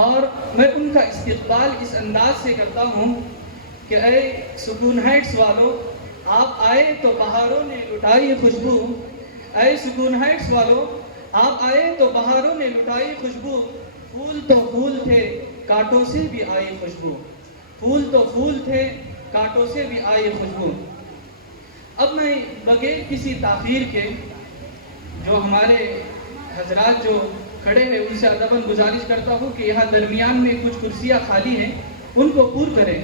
اور میں ان کا استقبال اس انداز سے کرتا ہوں کہ اے سکون ہائٹس والو، آپ آئے تو بہاروں نے لٹائی خوشبو. اے سکون ہائٹس والو، آپ آئے تو بہاروں نے لٹائی خوشبو. پھول تو پھول تھے، کانٹوں سے بھی آئی خوشبو. پھول تو پھول تھے، کانٹوں سے بھی آئی خوشبو. اب میں بغیر کسی تاخیر کے جو ہمارے حضرات جو کھڑے ہیں ان سے ادباً گزارش کرتا ہوں کہ یہاں درمیان میں کچھ کرسیاں خالی ہیں، ان کو پور کریں.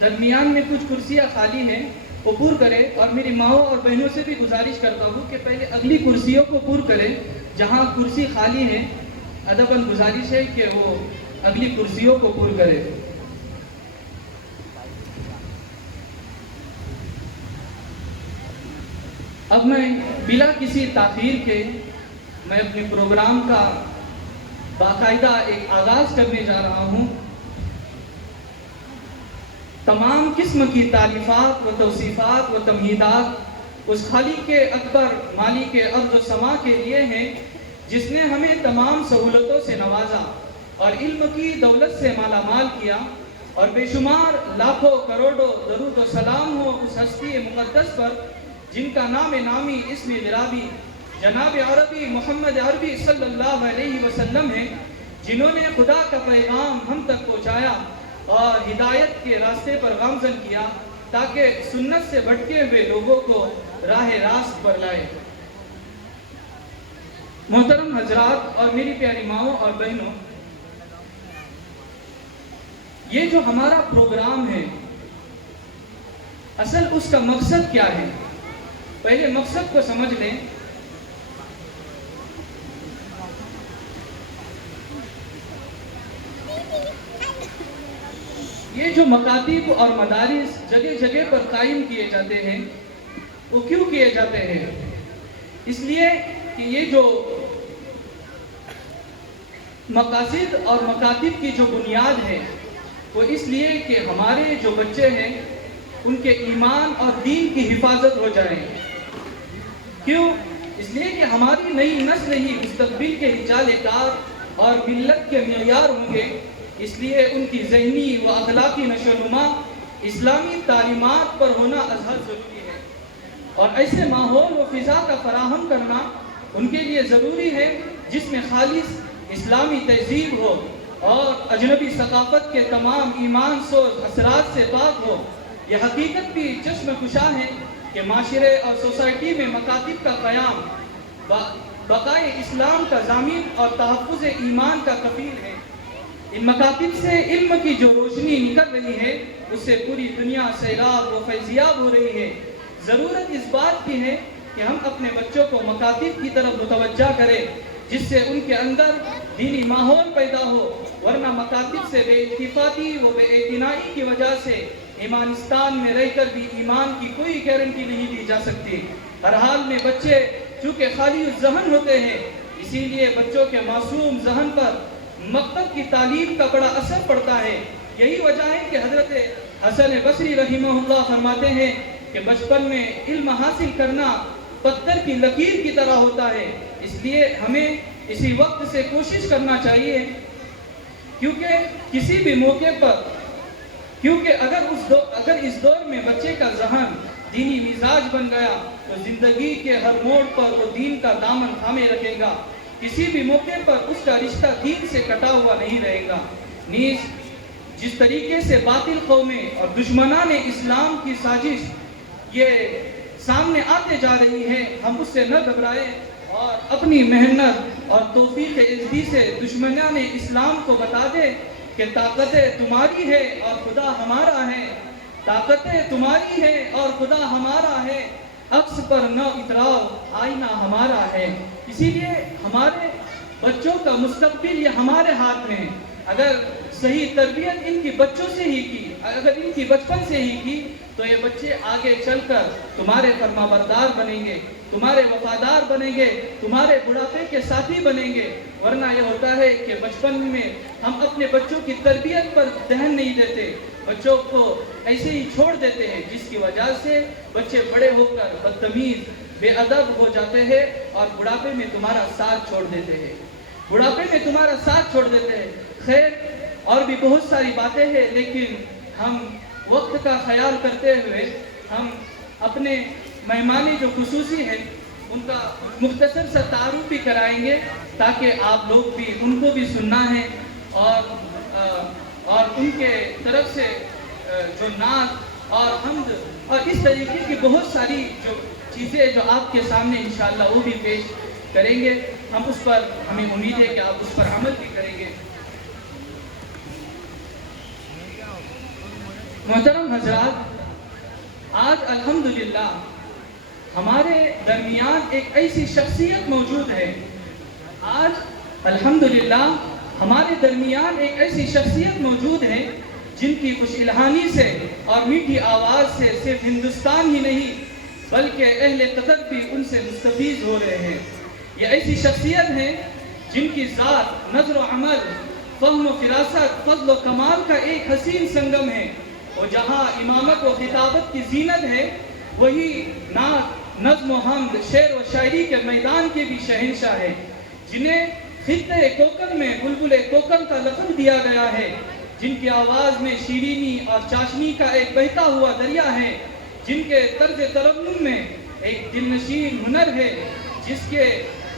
درمیان میں کچھ کرسیاں خالی ہیں وہ پور کریں. اور میری ماؤں اور بہنوں سے بھی گزارش کرتا ہوں کہ پہلے اگلی کرسیوں کو پور کریں. جہاں کرسی خالی ہے ادباً گزارش ہے کہ وہ اگلی کرسیوں کو پور کریں. اب میں بلا کسی تاخیر کے میں اپنے پروگرام کا باقاعدہ ایک آغاز کرنے جا رہا ہوں. تمام قسم کی تعریفات و توصیفات و تمہیدات اس خالق اکبر مالک ارض و سما کے لیے ہیں جس نے ہمیں تمام سہولتوں سے نوازا اور علم کی دولت سے مالا مال کیا. اور بے شمار لاکھوں کروڑوں درود و سلام ہو اس ہستی مقدس پر جن کا نام نامی اسم غرابی جناب عربی محمد عربی صلی اللہ علیہ وسلم ہے، جنہوں نے خدا کا پیغام ہم تک پہنچایا اور ہدایت کے راستے پر گامزن کیا تاکہ سنت سے بھٹکے ہوئے لوگوں کو راہ راست پر لائے. محترم حضرات اور میری پیاری ماؤں اور بہنوں، یہ جو ہمارا پروگرام ہے اصل اس کا مقصد کیا ہے؟ پہلے مقصد کو سمجھ لیں. یہ جو مکاتب اور مدارس جگہ جگہ پر قائم کیے جاتے ہیں وہ کیوں کیے جاتے ہیں؟ اس لیے کہ یہ جو مقاصد اور مکاتب کی جو بنیاد ہے وہ اس لیے کہ ہمارے جو بچے ہیں ان کے ایمان اور دین کی حفاظت ہو جائے. کیوں؟ اس لیے کہ ہماری نئی نسل ہی مستقبل کے رجال کار اور ملت کے معیار ہوں گے. اس لیے ان کی ذہنی و اخلاقی نشو و نما اسلامی تعلیمات پر ہونا ازحد ضروری ہے. اور ایسے ماحول و فضا کا فراہم کرنا ان کے لیے ضروری ہے جس میں خالص اسلامی تہذیب ہو اور اجنبی ثقافت کے تمام ایمان سوز اثرات سے پاک ہو. یہ حقیقت بھی چشم کشا ہے کہ معاشرے اور سوسائٹی میں مکاتب کا قیام بقائے اسلام کا ضامن اور تحفظ ایمان کا کفیل ہے. ان مکاتب سے علم کی جو روشنی نکل رہی ہے اس سے پوری دنیا سیراب و فیضیاب ہو رہی ہے. ضرورت اس بات کی ہے کہ ہم اپنے بچوں کو مکاتب کی طرف متوجہ کریں جس سے ان کے اندر دینی ماحول پیدا ہو. ورنہ مکاتب سے بے اتفاقی و بے اعتنائی کی وجہ سے ایمانستان میں رہ کر بھی ایمان کی کوئی گارنٹی نہیں دی جا سکتی. ہر حال میں بچے چونکہ خالی الذہن ہوتے ہیں اسی لیے بچوں کے معصوم ذہن پر مکتب کی تعلیم کا بڑا اثر پڑتا ہے. یہی وجہ ہے کہ حضرت حسن بصری رحمہ اللہ فرماتے ہیں کہ بچپن میں علم حاصل کرنا پتھر کی لکیر کی طرح ہوتا ہے. اس لیے ہمیں اسی وقت سے کوشش کرنا چاہیے کیونکہ کسی بھی موقع پر اگر اس دور میں بچے کا ذہن دینی مزاج بن گیا تو زندگی کے ہر موڑ پر وہ دین کا دامن تھامے رکھے گا. کسی بھی موقع پر اس کا رشتہ دین سے کٹا ہوا نہیں رہے گا. نیز جس طریقے سے باطل قومیں اور دشمنان اسلام کی سازش یہ سامنے آتے جا رہی ہے ہم اس سے نہ گھبرائیں اور اپنی محنت اور توفیق ازدی سے دشمنان اسلام کو بتا دے کہ طاقتیں تمہاری ہے اور خدا ہمارا ہے. طاقتیں تمہاری ہے اور خدا ہمارا ہے. عکس پر نہ اتراؤ آئینہ ہمارا ہے. اسی لیے ہمارے بچوں کا مستقبل یہ ہمارے ہاتھ میں ہے. اگر صحیح تربیت ان کی بچوں سے ہی کی، اگر ان کی بچپن سے ہی کی تو یہ بچے آگے چل کر تمہارے فرما بردار بنیں گے، تمہارے وفادار بنیں گے، تمہارے بڑھاپے کے ساتھی بنیں گے. ورنہ یہ ہوتا ہے کہ بچپن میں ہم اپنے بچوں کی تربیت پر دھیان نہیں دیتے، بچوں کو ایسے ہی چھوڑ دیتے ہیں جس کی وجہ سے بچے بڑے ہو کر بدتمیز بے ادب ہو جاتے ہیں اور بڑھاپے میں تمہارا ساتھ چھوڑ دیتے ہیں. بڑھاپے میں تمہارا ساتھ چھوڑ دیتے ہیں. خیر اور بھی بہت ساری باتیں ہیں، لیکن ہم وقت کا خیال کرتے ہوئے ہم اپنے مہمانی جو خصوصی ہیں ان کا مختصر سا تعارف بھی کرائیں گے، تاکہ آپ لوگ بھی ان کو بھی سننا ہے اور ان کے طرف سے جو نعت اور حمد اور اس طریقے کی بہت ساری جو چیزیں جو آپ کے سامنے انشاءاللہ وہ بھی پیش کریں گے. ہم اس پر ہمیں امید ہے کہ آپ اس پر عمل بھی کریں گے. محترم حضرات، آج الحمدللہ ہمارے درمیان ایک ایسی شخصیت موجود ہے. آج الحمدللہ ہمارے درمیان ایک ایسی شخصیت موجود ہے جن کی خوش الہانی سے اور میٹھی آواز سے صرف ہندوستان ہی نہیں بلکہ اہل قطر بھی ان سے مستفیض ہو رہے ہیں. یہ ایسی شخصیت ہے جن کی ذات نظر و عمل، فہم و فراست، فضل و کمال کا ایک حسین سنگم ہے. اور جہاں امامت و خطابت کی زینت ہے، وہی نعت، نظم و حمد، شعر و شاعری کے میدان کے بھی شہنشاہ ہے، جنہیں خطے کوکن میں بلبل کوکن کا لقب دیا گیا ہے، جن کی آواز میں شیرینی اور چاشنی کا ایک بہتا ہوا دریا ہے، جن کے طرز ترنم میں ایک دلنشین ہنر ہے،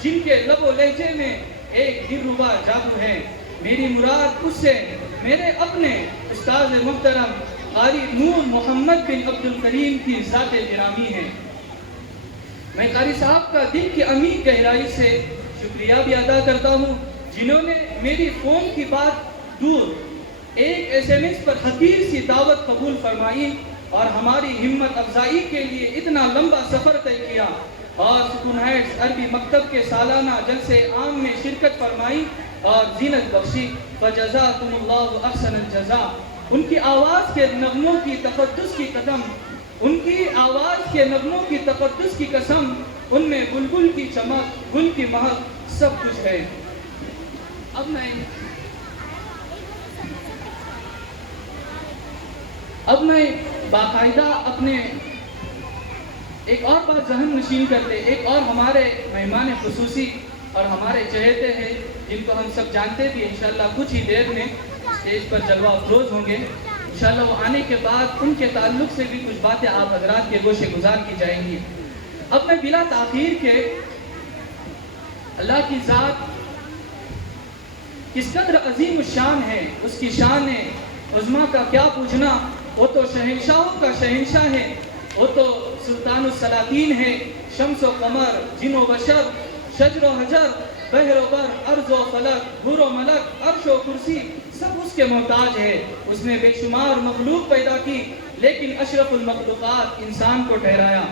جن کے لب و لہجے میں ایک دلربا جادو ہے. میری مراد اس سے میرے اپنے استاد محترم قاری نور محمد بن عبد الکریم کی ذات گرامی ہے. میں قاری صاحب کا دل کی عمیق گہرائی سے شکریہ بھی ادا کرتا ہوں، جنہوں نے میری فون کی بات دور ایک SMS پر حقیر سی دعوت قبول فرمائی اور ہماری ہمت افزائی کے لیے اتنا لمبا سفر طے کیا اور سکون ہائٹس عربی مکتب کے سالانہ جلسے عام میں شرکت فرمائی اور زینت بخشی. فجزاکم اللہ احسن الجزاء. ان کی آواز کے نغموں کی تقدس کی قدم، ان کی آواز کے نغموں کی تقدس کی قسم، ان میں بلبل کی چمک، گل کی مہک سب کچھ ہے. اب میں باقاعدہ اپنے ایک اور بات ذہن نشین کرتے، ایک اور ہمارے مہمان خصوصی اور ہمارے چہیتے ہیں جن کو ہم سب جانتے بھی انشاءاللہ کچھ ہی دیر میں اسٹیج پر جلوہ افروز ہوں گے. انشاءاللہ وہ آنے کے بعد ان کے تعلق سے بھی کچھ باتیں آپ حضرات کے گوشے گزار کی جائیں گی. اب میں بلا تاخیر کے اللہ کی ذات کس قدر عظیم الشان ہے، اس کی شان عظمیٰ کا کیا پوچھنا. وہ تو شہنشاہوں کا شہنشاہ ہے، وہ تو سلطان السلاطین ہے. شمس و قمر، جن و بشر، شجر و حجر، بحر و بر، ارض و فلک، حور و ملک، عرش و کرسی سب اس کے محتاج ہے. اس نے بے شمار مخلوق پیدا کی، لیکن اشرف المخلوقات انسان کو ٹھہرایا.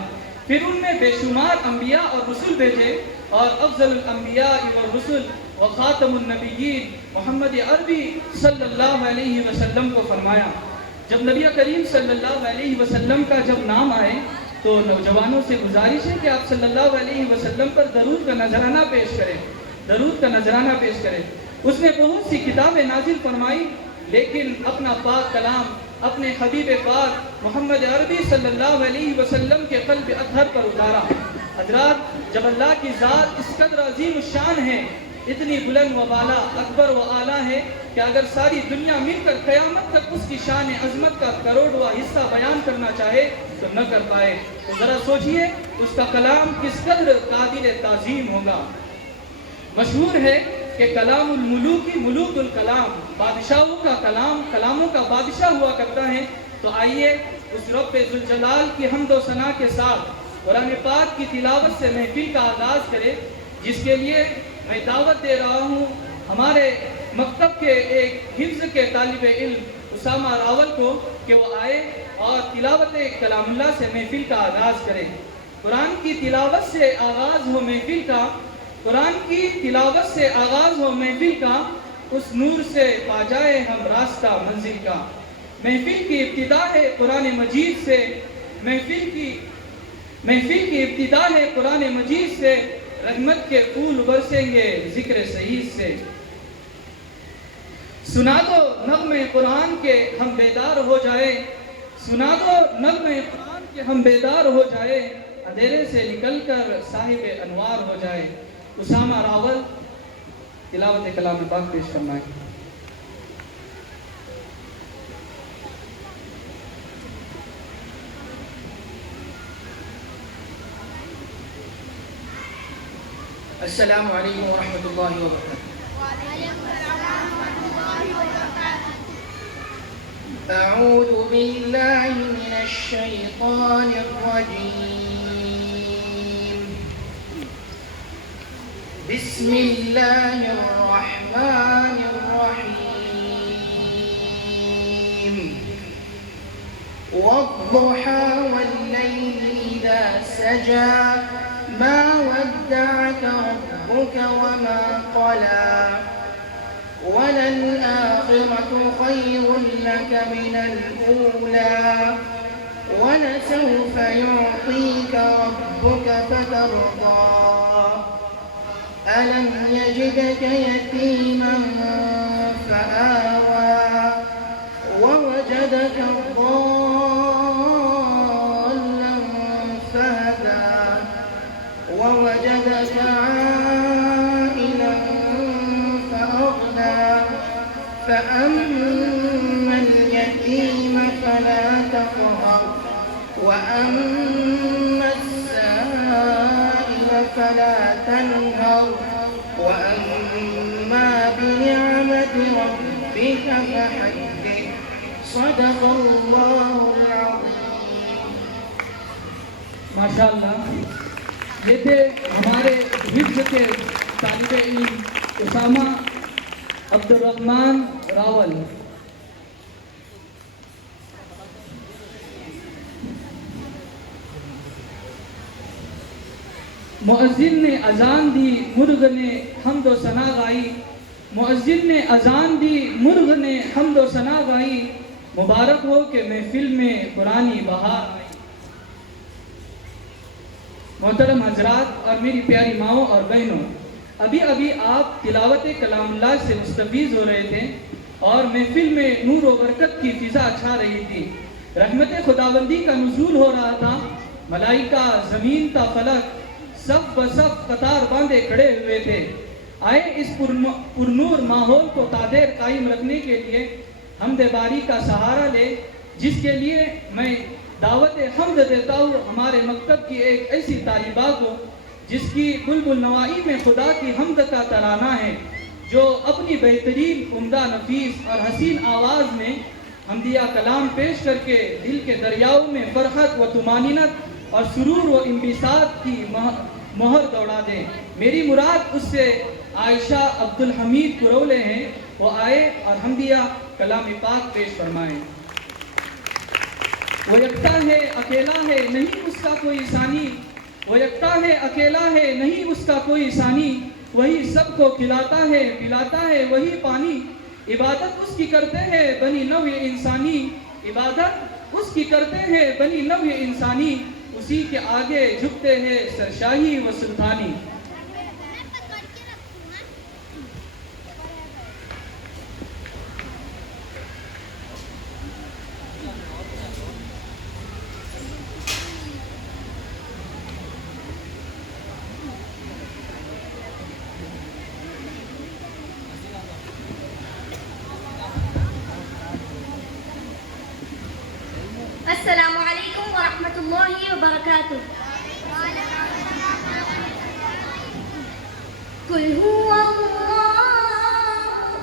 پھر ان میں بے شمار انبیاء اور رسول بھیجے، اور افضل الانبیاء والرسل و خاتم النبیین محمد عربی صلی اللہ علیہ وسلم کو فرمایا. جب نبی کریم صلی اللہ علیہ وسلم کا جب نام آئے تو نوجوانوں سے گزارش ہے کہ آپ صلی اللہ علیہ وسلم پر درود کا نذرانہ پیش کریں، درود کا نذرانہ پیش کریں. اس نے بہت سی کتابیں نازل فرمائی، لیکن اپنا پاک کلام اپنے حبیب پاک محمد عربی صلی اللہ علیہ وسلم کے قلب اطہر پر اتارا. حضرات، جب اللہ کی ذات اس قدر عظیم الشان ہے، اتنی بلند و بالا، اکبر و اعلیٰ ہے کہ اگر ساری دنیا مل کر قیامت تک اس کی شان عظمت کا کروڑواں حصہ بیان کرنا چاہے تو نہ کر پائے. تو ذرا سوچئے اس کا کلام کس قدر قابل تعظیم ہوگا. مشہور ہے کہ کلام الملوک ملوک الکلام، بادشاہوں کا کلام کلاموں کا بادشاہ ہوا کرتا ہے. تو آئیے اس رب ذوالجلال کی حمد و ثنا کے ساتھ قرآن پاک کی تلاوت سے محفل کا آغاز کرے، جس کے لیے میں دعوت دے رہا ہوں ہمارے مکتب کے ایک حفظ کے طالب علم اسامہ راول کو کہ وہ آئے اور تلاوت کلام اللہ سے محفل کا آغاز کرے. قرآن کی تلاوت سے آغاز ہو محفل کا، قرآن کی تلاوت سے آغاز ہو محفل کا، اس نور سے پا جائے ہم راستہ منزل کا. محفل کی ابتدا ہے قرآن مجید سے، محفل کی ابتدا ہے قرآن مجید سے، رحمت کے پھول برسیں گے ذکر سعید سے. سنا دو نغمے قرآن کے ہم بیدار ہو جائے، سنا دو نغمے قرآن کے ہم بیدار ہو جائے، اندھیرے سے نکل کر صاحب انوار ہو جائے. اسامہ راول تلاوت کلام پاک پیش فرمائیں۔ السلام علیکم ورحمۃ اللہ وبرکاتہ۔ اعوذ باللہ من الشیطان الرجیم، بسم اللہ الرحمن الرحیم، والضحى والليل إذا سجى ما ودعك ربك وما قلى وللآخرة خير لك من الأولى ولسوف يعطيك ربك فترضى ألم يجدك يتيما فآوى ووجدك ضالا فهدى ووجدك عائلا فأغنى فأما اليتيم فلا تقهر وأما السائل فلا تنهر وأما بنعمة ربك فحدث صدق الله العظيم۔ ماشاءاللہ، یہ تھے ہمارے حفظ کے طالب علم اسامہ عبدالرحمن راول۔ مؤذن نے اذان دی، مرغ نے حمد و ثنا گائی، مؤذن نے اذان دی، مرغ نے حمد و ثنا گائی، مبارک ہو کہ محفل میں قرآنی بہار آئی۔ محترم حضرات اور میری پیاری ماؤں اور بہنوں، ابھی آپ تلاوت کلام اللہ سے مستفیض ہو رہے تھے اور محفل میں نور و برکت کی فضا چھا رہی تھی، رحمت خداوندی کا نزول ہو رہا تھا، ملائکہ، زمین تا فلک سب بسب قطار باندھے کھڑے ہوئے تھے۔ آئے اس پرنور ماحول کو تادیر قائم رکھنے کے لیے حمد باری کا سہارا لے، جس کے لیے میں دعوت حمد دیتا ہوں ہمارے مکتب کی ایک ایسی طالبہ کو جس کی بلبل نوائی میں خدا کی حمد کا ترانہ ہے، جو اپنی بہترین، عمدہ، نفیس اور حسین آواز میں حمدیہ کلام پیش کر کے دل کے دریاؤں میں فرحت و طمانینت اور سرور و انبساط کی مہر دوڑا دیں۔ میری مراد اس سے عائشہ عبدالحمید کرولے ہیں، وہ آئے اور حمدیہ کلام پاک پیش فرمائیں۔ وہ یکتا ہے اکیلا ہے نہیں اس کا کوئی ثانی، وہ یکتا ہے اکیلا ہے نہیں اس کا کوئی ثانی، وہی سب کو کھلاتا ہے پلاتا ہے وہی پانی، عبادت اس کی کرتے ہیں بنی نوع انسانی، عبادت اس کی کرتے ہیں بنی نوع انسانی، اسی کے آگے جھکتے ہیں سرشاہی و سلطانی۔ السلام علیکم ورحمۃ اللہ وبرکاتہ۔ قل هو اللہ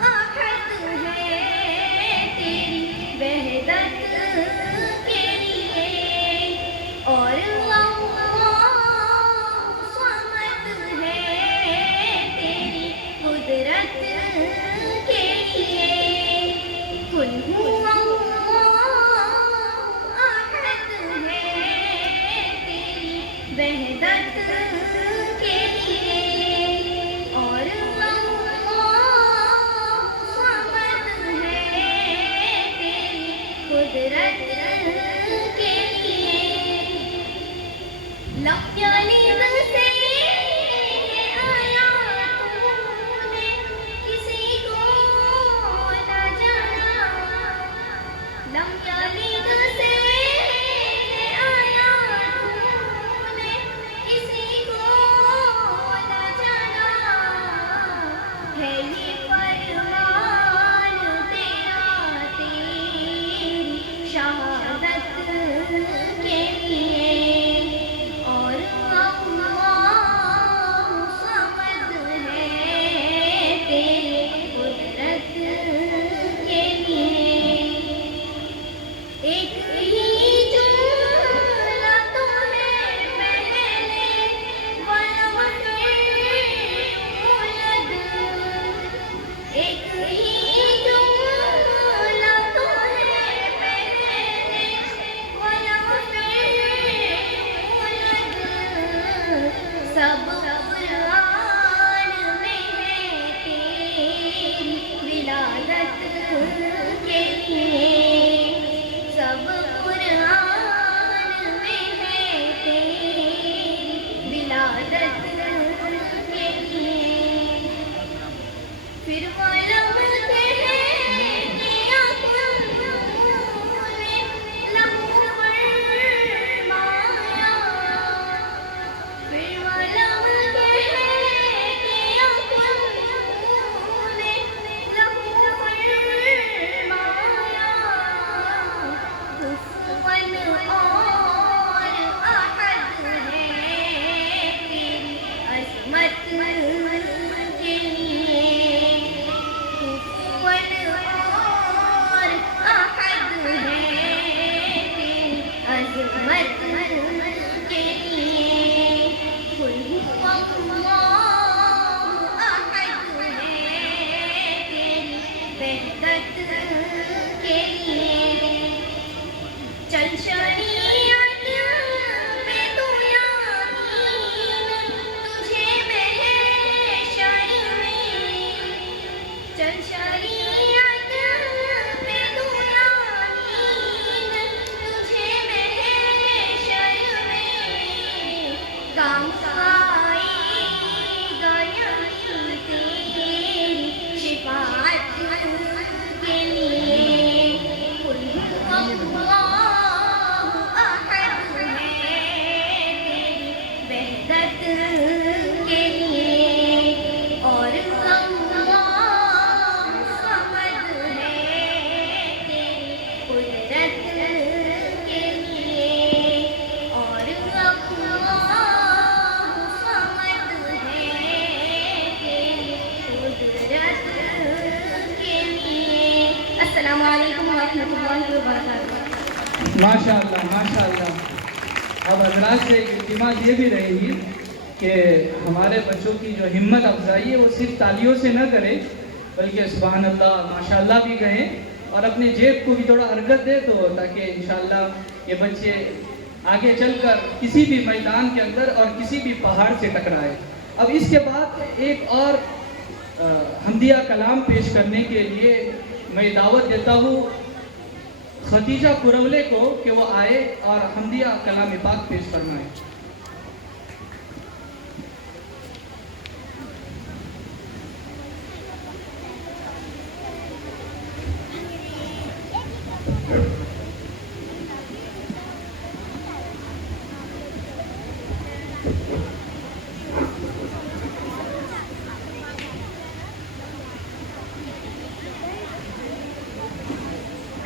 احد ہے تیری وحدت کے لیے، اور اللہ صمد ہے تیری قدرت کے لیے۔ قل هو وحدت کے لیے، اور عظمت کے لیے کفوا اور احد ہے تیری عظمت کے لیے قل هو اللہ احد ہے تیری وحدت کے لیے چل شریعت میں تو یقین تجھے محشر میں چل شریعت میں تو یقین تجھے محشر میں کام آئے گا یقین تیری شفاعت کے لیے قل هو اللہ احد ہے تیری وحدت کے لیے اور اللہ صمد ہے تیری قدرت کے لیے اور اللہ صمد ہے تیری قدرت کے لیے السلام علیکم ورحمۃ اللہ وبرکاتہ ماشاءاللہ اب حضرات سے ایک التماس یہ بھی رہے گی کہ ہمارے بچوں کی جو ہمت افزائی ہے وہ صرف تالیوں سے نہ کرے بلکہ سبحان اللہ ماشاءاللہ بھی کہیں اور اپنے جیب کو بھی تھوڑا حرکت دے تو تاکہ انشاءاللہ یہ بچے آگے چل کر کسی بھی میدان کے اندر اور کسی بھی پہاڑ سے ٹکرائے. اب اس کے بعد ایک اور حمدیہ کلام پیش کرنے کے لیے میں دعوت دیتا ہوں ختیجہ کرولے کو کہ وہ آئے اور حمدیہ کلام پاک پیش فرمائے.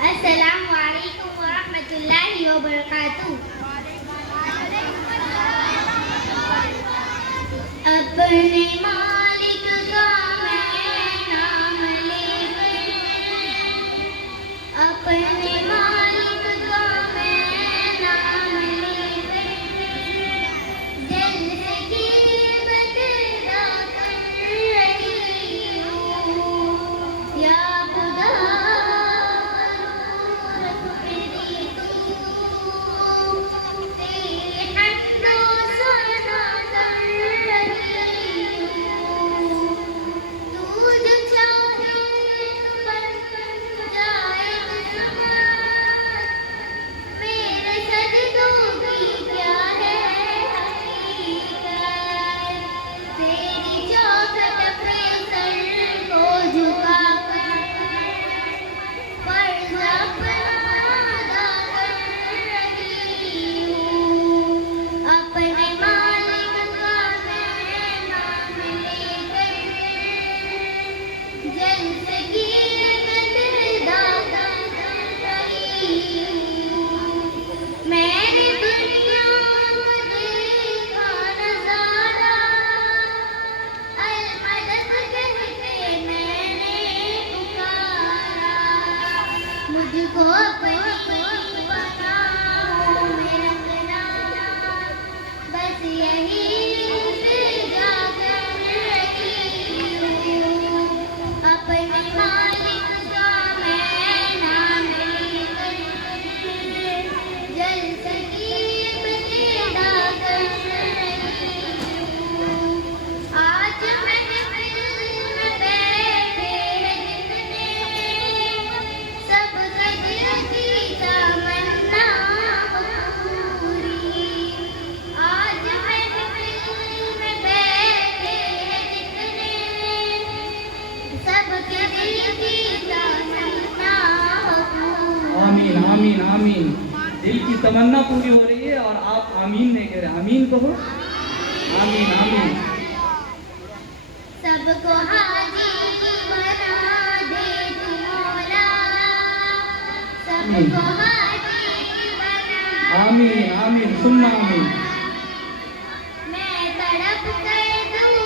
السلام علیکم ورحمۃ اللہ وبرکاتہ. اپنے مالک کا میں نام لے کر اپنے مالک کا میں نام لے کر دل سے غیبت ادا کر رہی ہوں یا خدا آمین آمین. دل کی تمنا پوری ہو رہی ہے اور آپ آمین نہیں کہہ رہے. آمین کہو. آمین آمین. سب کو حاجی بنا دے تو مولا سب کو حاجی بنا آمین آمین. ثم آمین. میں تڑپ کر دوں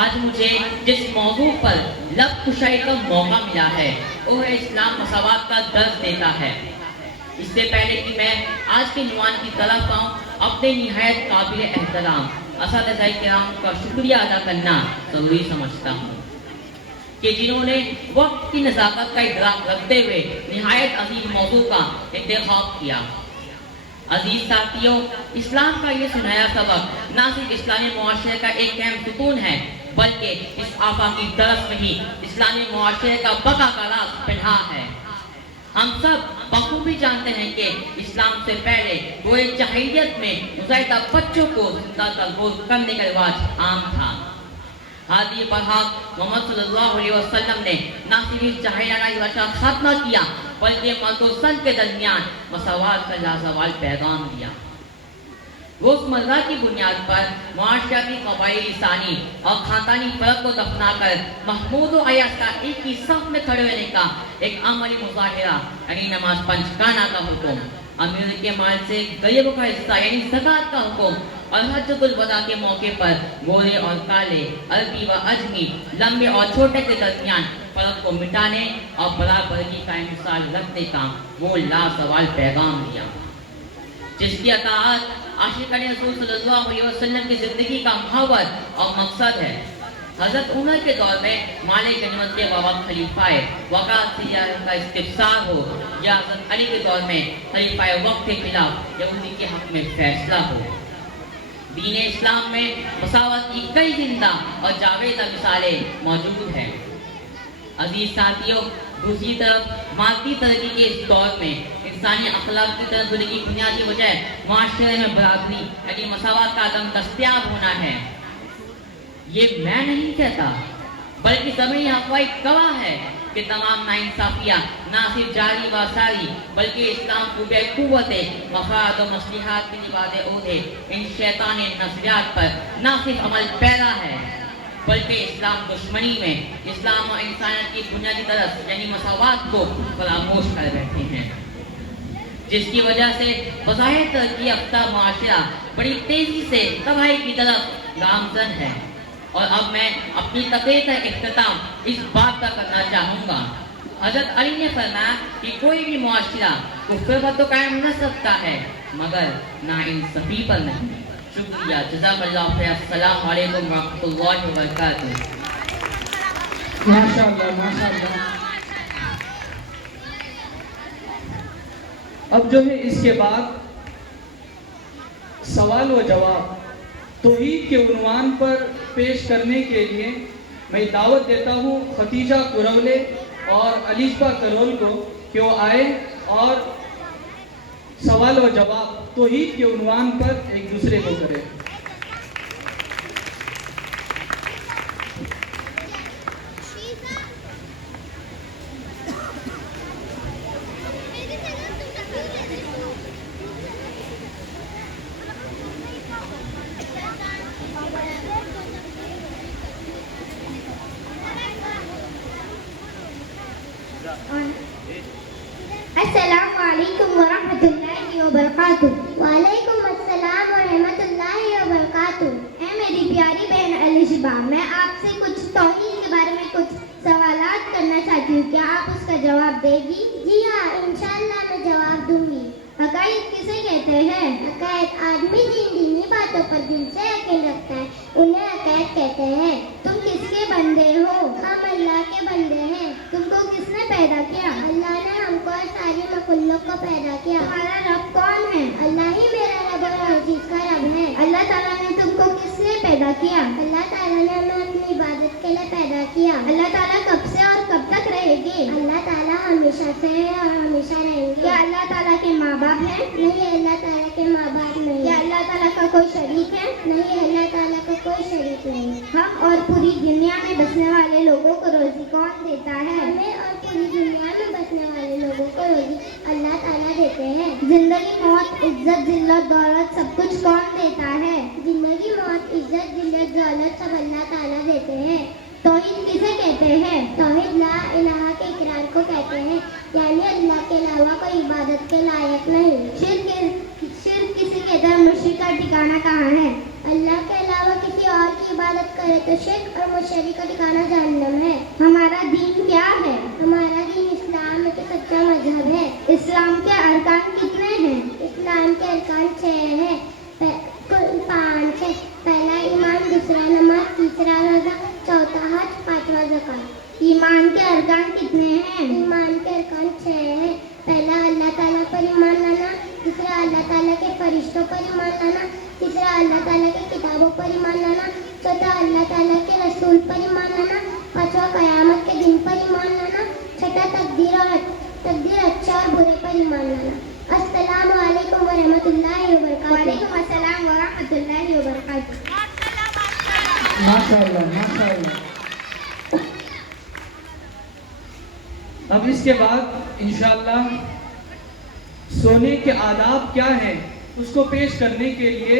آج مجھے جس موضوع پر لب کشائی کا موقع ملا ہے وہ ہے اسلام مساوات کا درس دیتا ہے۔ اس سے پہلے کہ میں آج کے عنوان کی طرف آؤں، اپنے نہایت قابل احترام اساتذہ کرام کا شکریہ ادا کرنا ضروری سمجھتا ہوں کہ جنہوں نے وقت کی نزاکت کا ادراک رکھتے ہوئے نہایت عظیم موضوع کا انتخاب کیا۔ عزیز ساتھیوں، اسلام کا یہ سنایا سبق نہ صرف اسلامی معاشرے کا ایک اہم ستون ہے بلکہ اس آفاقی درس میں ہی اسلامی معاشرے کا بقا کا راز پنہا ہے۔ ہم سب بخوبی جانتے ہیں کہ اسلام سے پہلے دور جاہلیت میں مزاحدہ بچوں کو زندہ تلفظ کرنے کا رواج عام تھا۔ ہادی برحق محمد صلی اللہ علیہ وسلم نے نہ صرف اس جاہلانہ رواج کا خاتمہ کیا بلکہ مرد و زن کے درمیان مساوات کا لازوال پیغام دیا۔ روزمرہ کی بنیاد پر معاشرتی قبائلی ثانی اور خاندانی فرق کو دفنا کر محمود و ایاز کا ایک ہی صف میں کھڑے ہونے کا ایک عملی مظاہرہ یعنی نماز پنجگانہ کا حکم، امیر کے مال سے غریبوں کا حصہ یعنی زکوٰۃ کا حکم، اور حجۃ الوداع کے موقع پر گورے اور کالے، عربی و عجمی، لمبے اور چھوٹے کے درمیان فرق کو مٹانے اور برابری کا مثال رکھنے کا وہ لازوال پیغام دیا، جس کی اطاعت عاشقان رسول صلی اللہ علیہ وسلم کی زندگی کا محور اور مقصد ہے۔ حضرت عمر کے دور میں مالک غنیمت کے بابت خلیفہ وقت کا استفسار ہو یا حضرت علی کے دور میں خلیفہ وقت کے خلاف یہودی کے حق میں فیصلہ ہو، دین اسلام میں مساوات کی کئی زندہ اور جاویدہ مثالیں موجود ہیں۔ عزیز ساتھیوں، دوسری طرف مادی ترقی کے اس دور میں انسانی اخلاق کی طرف ہونے کی بنیادی وجہ معاشرے میں برابری یعنی مساوات کا عدم دستیاب ہونا ہے۔ یہ میں نہیں کہتا بلکہ زمینی حقائق گواہ ہے کہ تمام ناانصافیاں نہ صرف جاری و ساری بلکہ اسلام کو بے قوت مفاد و مصلحات کے نبھاتے عہدے ان شیطانی نظریات پر نہ صرف عمل پیرا ہے بلکہ اسلام دشمنی میں اسلام و انسانیت کی بنیادی طرف یعنی مساوات کو فراموش کر بیٹھے ہیں، جس کی وجہ سے بظاہر ترقی یافتہ معاشرہ بڑی تیزی سے تباہی کی طرف گامزن ہے۔ اور اب میں اپنی تقریر کا اختتام اس بات کا کرنا چاہوں گا، حضرت علی نے فرمایا کہ کوئی بھی معاشرہ کفر پر تو قائم نہ سکتا ہے مگر ناانصافی پر نہیں۔ شکریہ، جزاک اللہ خیر، السلام علیکم ورحمۃ اللہ وبرکاتہ۔ ماشاءاللہ ماشاءاللہ۔ اب جو ہے اس کے بعد سوال و جواب توحید کے عنوان پر پیش کرنے کے لیے میں دعوت دیتا ہوں ختیجہ کرولے اور علیشہ کرول کو کہ وہ آئے اور سوال و جواب توحید کے عنوان پر ایک دوسرے کو کرے۔ السلام علیکم ورحمۃ اللہ وبرکاتہ۔ وعلیکم السلام ورحمۃ اللہ وبرکاتہ۔ اے میری پیاری بہن علیشہ، میں آپ سے کچھ توحید کے بارے میں کچھ سوالات کرنا چاہتی ہوں، کیا آپ اس کا جواب دے گی؟ جی ہاں، انشاءاللہ میں جواب دوں گی۔ عقائد کسے کہتے ہیں؟ عقائد آدمی جن دینی باتوں پر دل سے یقین رکھتا ہے انہیں عقائد کہتے ہیں۔ تم کس کے بندے ہو؟ ہم اللہ کے بندے ہیں۔ تم کو کس نے پیدا کیا؟ اللہ نے ہم کو اور ساری مخلوق کو پیدا کیا۔ تمہارا رب کون ہے؟ اللہ ہی میرا رب اور ہر چیز کا رب ہے۔ اللہ تعالیٰ نے تم کو کس لیے پیدا کیا؟ اللہ تعالیٰ نے ہمیں اپنی عبادت کے لیے پیدا کیا۔ اللہ تعالیٰ کب سے اور کب تک رہے گی؟ اللہ تعالیٰ ہمیشہ سے ہے اور ہمیشہ رہیں گے۔ کیا اللہ تعالیٰ کے ماں باپ ہیں؟ نہیں، اللہ تعالیٰ کے ماں باپ نہیں۔ کیا اللہ تعالیٰ کا کوئی شریک ہے؟ نہیں، اللہ تعالیٰ کا کوئی شریک نہیں۔ ہم اور پوری دنیا میں بسنے والے لوگوں کو روزی کون دیتا ہے؟ ہمیں اور پوری دنیا میں بسنے والے لوگوں کو روزی اللہ تعالیٰ دیتے ہیں۔ زندگی، موت، عزت، ذلت، دولت سب کچھ کون دیتا ہے؟ زندگی، موت، عزت، ذلت، دولت سب اللہ تعالیٰ دیتے ہیں۔ توحید کسے کہتے ہیں؟ توحید لا الہ کے اقرار کو کہتے ہیں، یعنی اللہ کے علاوہ کوئی عبادت کے لائق نہیں۔ شرک کسے کہتے ہیں؟ مشرک کا ٹھکانہ کہاں ہے؟ اللہ کے علاوہ کسی اور کی عبادت کرنے کرے تو شرک اور مشرک کا ٹھکانہ جہنم ہے۔ ہمارا دین کیا ہے؟ ہمارا دین اسلام ایک سچا مذہب ہے۔ اسلام کے ارکان کتنے ہیں؟ اسلام کے ارکان 6 ہیں، 5 ہے۔ پہلا ایمان، دوسرا نماز، تیسرا روزہ، چوتھا حج، پانچواں زکوٰۃ۔ ایمان کے ارکان کتنے ہیں؟ ایمان کے ارکان 6 ہیں۔ پہلا اللہ تعالیٰ پر ایمان لانا، دوسرا اللہ تعالیٰ کے فرشتوں پر ایمان لانا، تیسرا اللہ تعالیٰ کی کتابوں پر ایمان لانا، چوتھا اللہ تعالیٰ کے رسول پر ایمان لانا، پانچواں قیامت کے دن پر ایمان لانا، چھٹا تقدیر اچھا اور برے پر ایمان لانا۔ السلام علیکم ورحمۃ اللہ وبرکاتہ۔ وعلیکم السلام ورحمۃ اللہ وبرکاتہ۔ ماشاءاللہ ماشاءاللہ۔ اب اس کے بعد انشاءاللہ سونے کے آداب کیا ہیں اس کو پیش کرنے کے لیے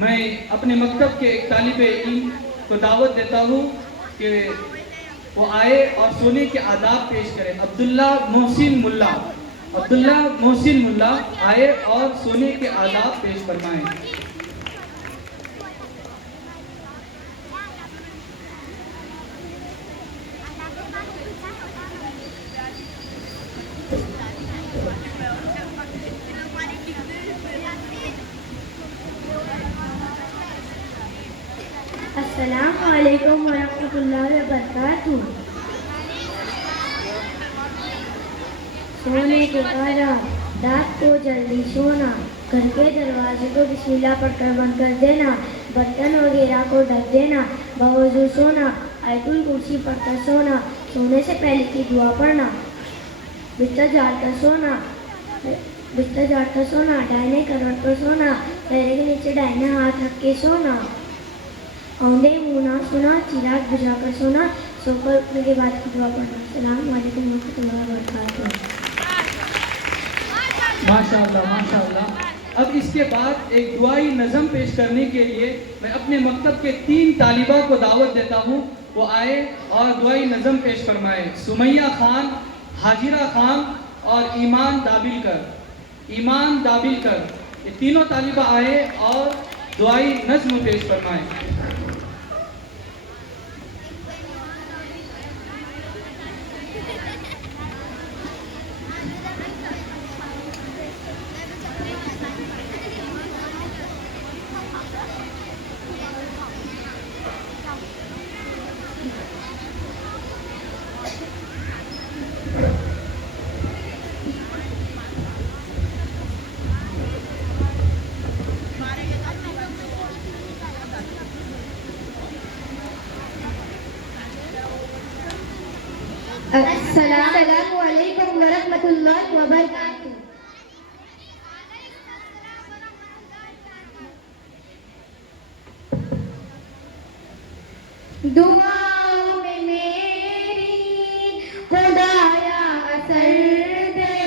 میں اپنے مکتب کے ایک طالب علم کو دعوت دیتا ہوں کہ وہ آئے اور سونے کے آداب پیش کریں۔ عبداللہ محسن ملا آئے اور سونے کے آداب پیش فرمائیں۔ السلام علیکم ورحمۃ اللہ وبرکاتہ۔ سونے کے آداب، رات کو جلدی سونا، گھر کے دروازے کو بسم اللہ پڑھ کر بند کر دینا، برتن وغیرہ کو ڈھک دینا، باوضو سونا، آیت الکرسی پڑھ کر سونا، سونے سے پہلے کی دعا پڑھنا، بستر جھاڑ کر سونا، دائیں کروٹ پر سونا، چہرے کے نیچے دائیں ہاتھ رکھ کے سونا، اونڈے منہ نہ سونا، چراغ بجھا کر سونا، سو کر اٹھنے کے بعد کی دعا پڑھنا۔ السلام علیکم ورحمۃ اللہ وبرکاتہ۔ ماشاءاللہ ماشاءاللہ۔ اب اس کے بعد ایک دعائی نظم پیش کرنے کے لیے میں اپنے مکتب کے 3 طالبہ کو دعوت دیتا ہوں، وہ آئے اور دعائی نظم پیش فرمائے۔ سمیہ خان، حاجرہ خان اور ایمان دابل کر، یہ تینوں طالبہ آئے اور دعائی نظم پیش فرمائے۔ السلام علیکم ورحمۃ اللہ وبرکاتہ۔ دعاؤں میں میری خدایا اثر دے،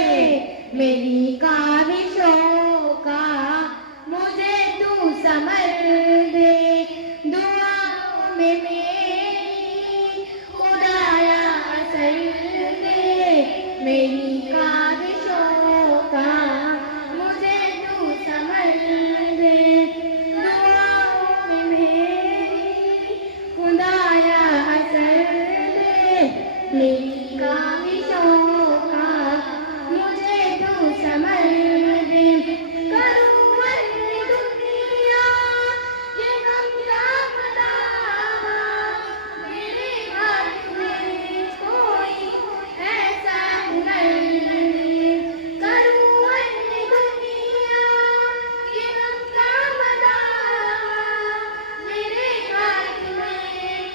میری کاوشوں کا مجھے تو ثمر دے، دعاؤں میں میری خدایا اثر دے، میری کاوشوں کا مجھے تو ثمر دے، دعاؤں میں میری خدایا اثر دے، میری کاوشوں کا مجھے تو ثمر دے، کروں دنیا یہ غم کا مداوا، میرے ہاتھ میں کوئی ایسا ہنر دے، کروں دنیا یہ غم کا مداوا، میرے ہاتھ میں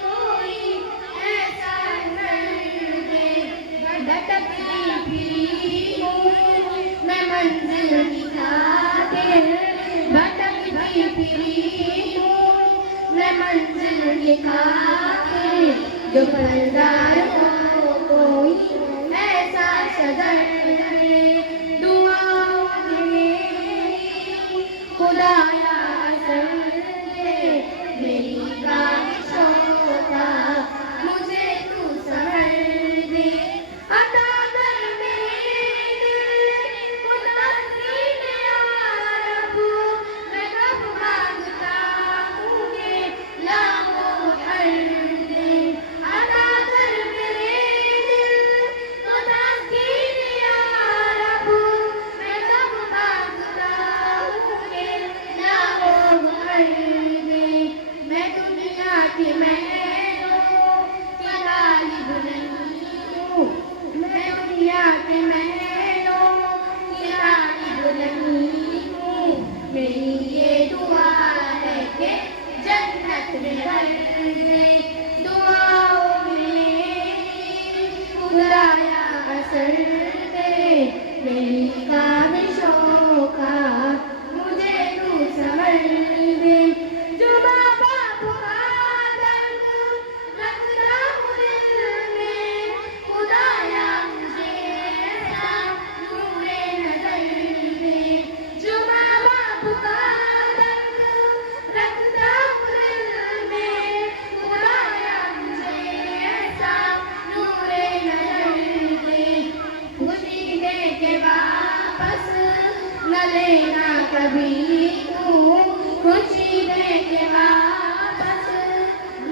کوئی ایسا ہنر دے، بھٹکتی پھری ہوں میں منزل کی خاطر، بھٹکتی پھری ہوں میں منزل کی خاطر، جو پلدار ہو کوئی ایسا صدر دے، دعاؤں میں میری خدایا اثر دے، میری کاوشوں کا مجھے تو ثمر دے، عطا کر میرے خدا کی یا رب، میں کب مانگتا ہوں کہ لاکھوں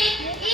1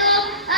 2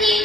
3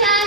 4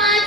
5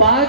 5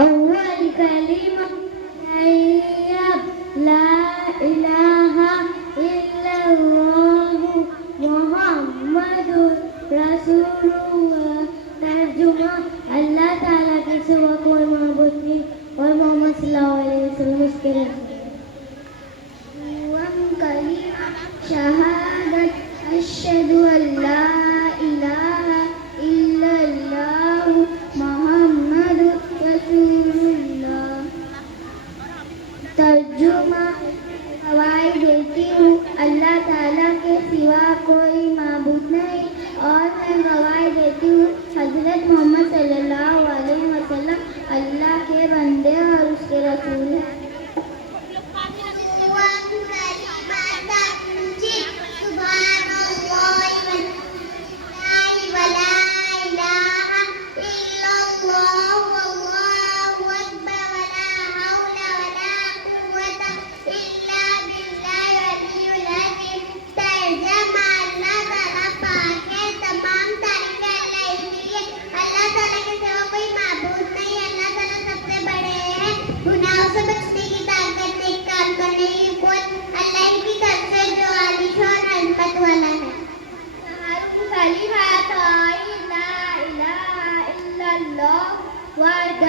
أول كلمة طيب لا إله إلا الله محمد رسول الله ترجمہ اللہ تعالیٰ کے سوا کوئی معبود نہیں اور محمد صلی اللہ علیہ وسلم اس کے رسول کلمہ شہادت أشهد أن لا إله إلا الله محمد رسول الله ترجمہ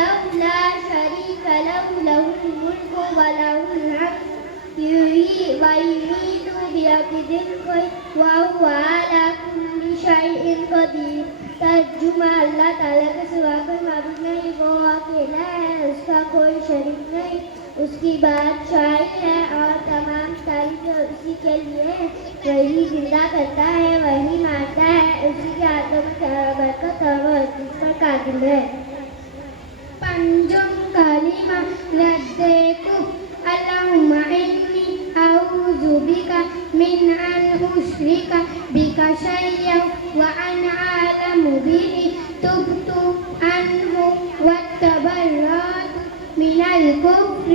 وحده لا شريك له له الملك وله الحمد يحيي ويميت بيده وهو على كل شيء قدير. ترجمہ اللہ تعالیٰ کے سوا کوئی معبود نہیں، وہ اکیلا ہے، اس کا کوئی شریک نہیں، اس کی بادشاہی ہے اور تمام تعریف اسی کے لیے ہے. وہی زندہ کرتا ہے، وہی مارتا ہے، اسی کے ہاتھوں میں برکت اور وہ اس پر قادر ہے. پنجم کلمہ لدیکو اللہم انی اعوذ بک من ان اشرک بک شیئا وان اعلم به تبت عنہ وتبرأت من الکفر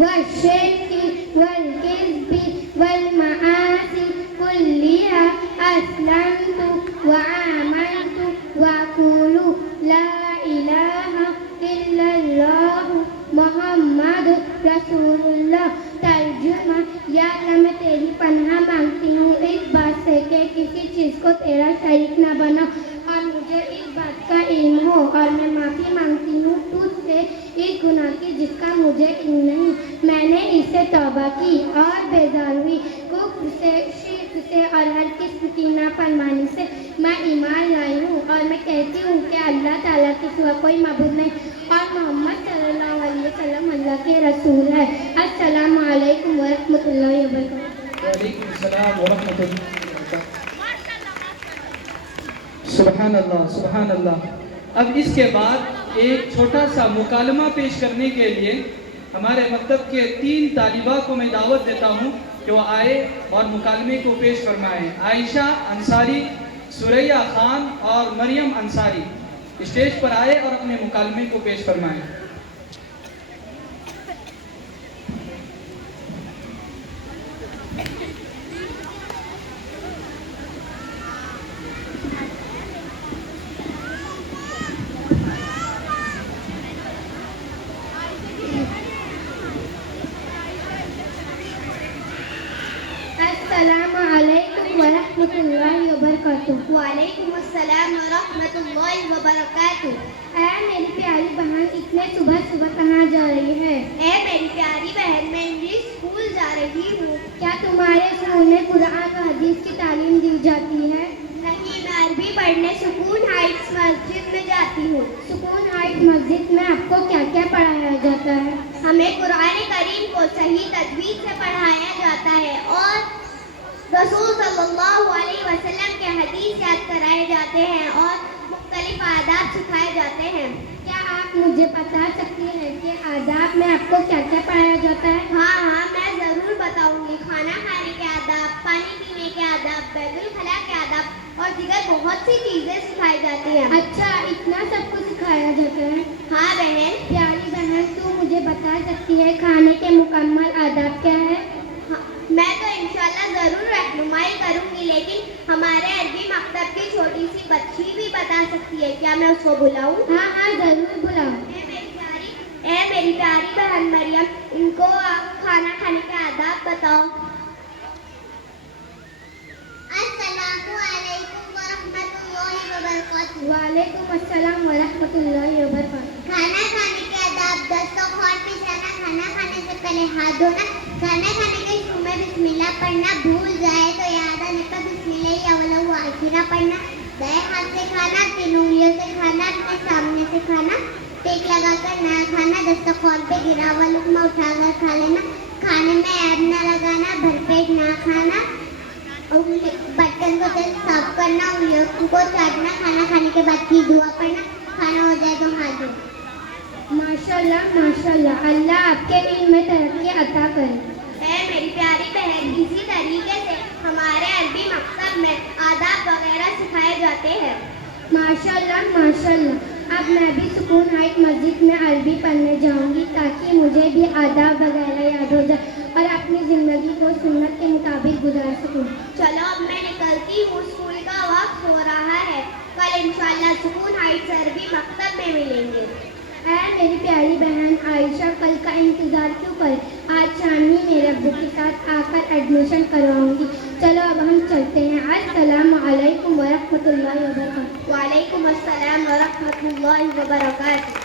والشرک والکذب والمعاصی کلها اسلمت وآمنت وأقول لا الہ الا اللہ محمد رسول اللہ. ترجمہ یا اللہ میں تیری پناہ مانگتی ہوں اس بات سے کہ کسی چیز کو تیرا شریک نہ بنا اور مجھے اس بات کا علم ہو، اور میں معافی مانگتی ہوں تجھ سے اس گناہ کی جس کا مجھے علم نہیں. میں نے اس سے توبہ کی اور بیزار ہوئی. کفر سے، شرک سے اور ہر قسم کی نافرمانی سے میں ایمان لائی ہوں، اور میں کہتی ہوں کہ اللہ تعالیٰ کے سوا کوئی معبود نہیں اور محمد صلی اللہ علیہ وسلم اللہ کے رسول ہے. السلام علیکم ورحمۃ اللہ وبرکاتہ. وعلیکم السلام ورحمۃ اللہ. سبحان اللہ، سبحان اللہ. اب اس کے بعد ایک چھوٹا سا مکالمہ پیش کرنے کے لیے ہمارے مکتب کے 3 طالبہ کو میں دعوت دیتا ہوں کہ وہ آئے اور مکالمے کو پیش فرمائیں. عائشہ انصاری، سریہ خان اور مریم انصاری اسٹیج پر آئے اور اپنے مکالمے کو پیش فرمائیں. السلام علیکم ورحمۃ اللہ وبرکاتہ. وعلیکم السلام ورحمۃ اللہ وبرکاتہ. اے میری پیاری بہن، اتنے صبح صبح کہاں جا رہی ہے؟ اے میری پیاری بہن، میں انگلش اسکول جا رہی ہوں. کیا تمہارے اسکول میں قرآن و حدیث کی تعلیم دی جاتی ہے؟ نہیں، میں عربی پڑھنے سکون ہائٹس مسجد میں جاتی ہوں. سکون ہائٹ مسجد میں آپ کو کیا کیا پڑھایا جاتا ہے؟ ہمیں قرآن کریم کو صحیح تجوید سے پڑھایا جاتا ہے اور رسول صلی اللہ علیہ وسلم کے حدیث یاد کرائے جاتے ہیں اور مختلف آداب سکھائے جاتے ہیں. کیا آپ مجھے بتا سکتی ہیں کہ آداب میں آپ کو کیا کیا پڑھایا جاتا ہے؟ ہاں، میں ضرور بتاؤں گی. کھانا کھانے کے آداب، پانی پینے کے آداب، بیت الخلاء کے آداب اور دیگر بہت سی چیزیں سکھائی جاتی ہیں. اچھا، اتنا سب کچھ سکھایا جاتا ہے؟ ہاں بہن. پیاری بہن، تو مجھے بتا سکتی ہے کھانے کے مکمل آداب کیا ہے؟ میں تو انشاءاللہ ضرور رہنمائی کروں گی، لیکن ہمارے عربی مکتب کی چھوٹی سی بچی بھی بتا سکتی ہے. کیا میں اس کو بلاؤں؟ ہاں ہاں، ضرور بلاؤ. اے میری پیاری بہن مریم، ان کو کھانا کھانے کے آداب بتاؤ. السلام علیکم ورحمۃ اللہ وبرکاتہ. وعلیکم السلام ورحمۃ اللہ وبرکاتہ. کھانا کھانے کے آداب: دسترخوان بچھانا، کھانا کھانے سے پہلے ہاتھ دھونا، کھانا کھانے کے شروع میں بسم اللہ پڑھنا، بھول جائے تو یاد آنے پر بسم اللہ اول و آخرہ پڑھنا، دائیں ہاتھ سے کھانا، 3 انگلیوں سے کھانا، اپنے سامنے سے کھانا، ٹیک لگا کر نہ کھانا، دسترخوان پہ گرا ہوا لقمہ اٹھا کر کھا لینا، کھانے میں ایب نہ لگانا، بھر پیٹ نہ کھانا، برتن کو صاف کرنا، انگلیوں کو چاٹنا، کھانا کھانے کے بعد کی دعا پڑھنا، کھانا ہو جائے تو ہاتھ دھونا. ماشاءاللہ ماشاءاللہ، اللہ آپ کے علم میں ترقی عطا کرے. اے میری پیاری بہن، اسی طریقے سے ہمارے عربی مکتب میں آداب وغیرہ سکھائے جاتے ہیں. ماشاءاللہ ماشاءاللہ. اب میں بھی سکون ہائٹ مسجد میں عربی پڑھنے جاؤں گی تاکہ مجھے بھی آداب وغیرہ یاد ہو جائے اور اپنی زندگی کو سنت کے مطابق گزار سکوں. چلو اب میں نکلتی ہوں، اسکول کا وقت ہو رہا ہے. کل انشاءاللہ سکون ہائٹس عربی مکتب میں ملیں گے. اے میری پیاری بہن عائشہ، کل کا انتظار کیوں کرے؟ آج شام ہی میرے ابو کے ساتھ آ کر ایڈمیشن کرواؤں گی. چلو اب ہم چلتے ہیں. السلام علیکم ورحمۃ اللہ وبرکاتہ. وعلیکم السلام ورحمۃ اللہ وبرکاتہ.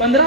15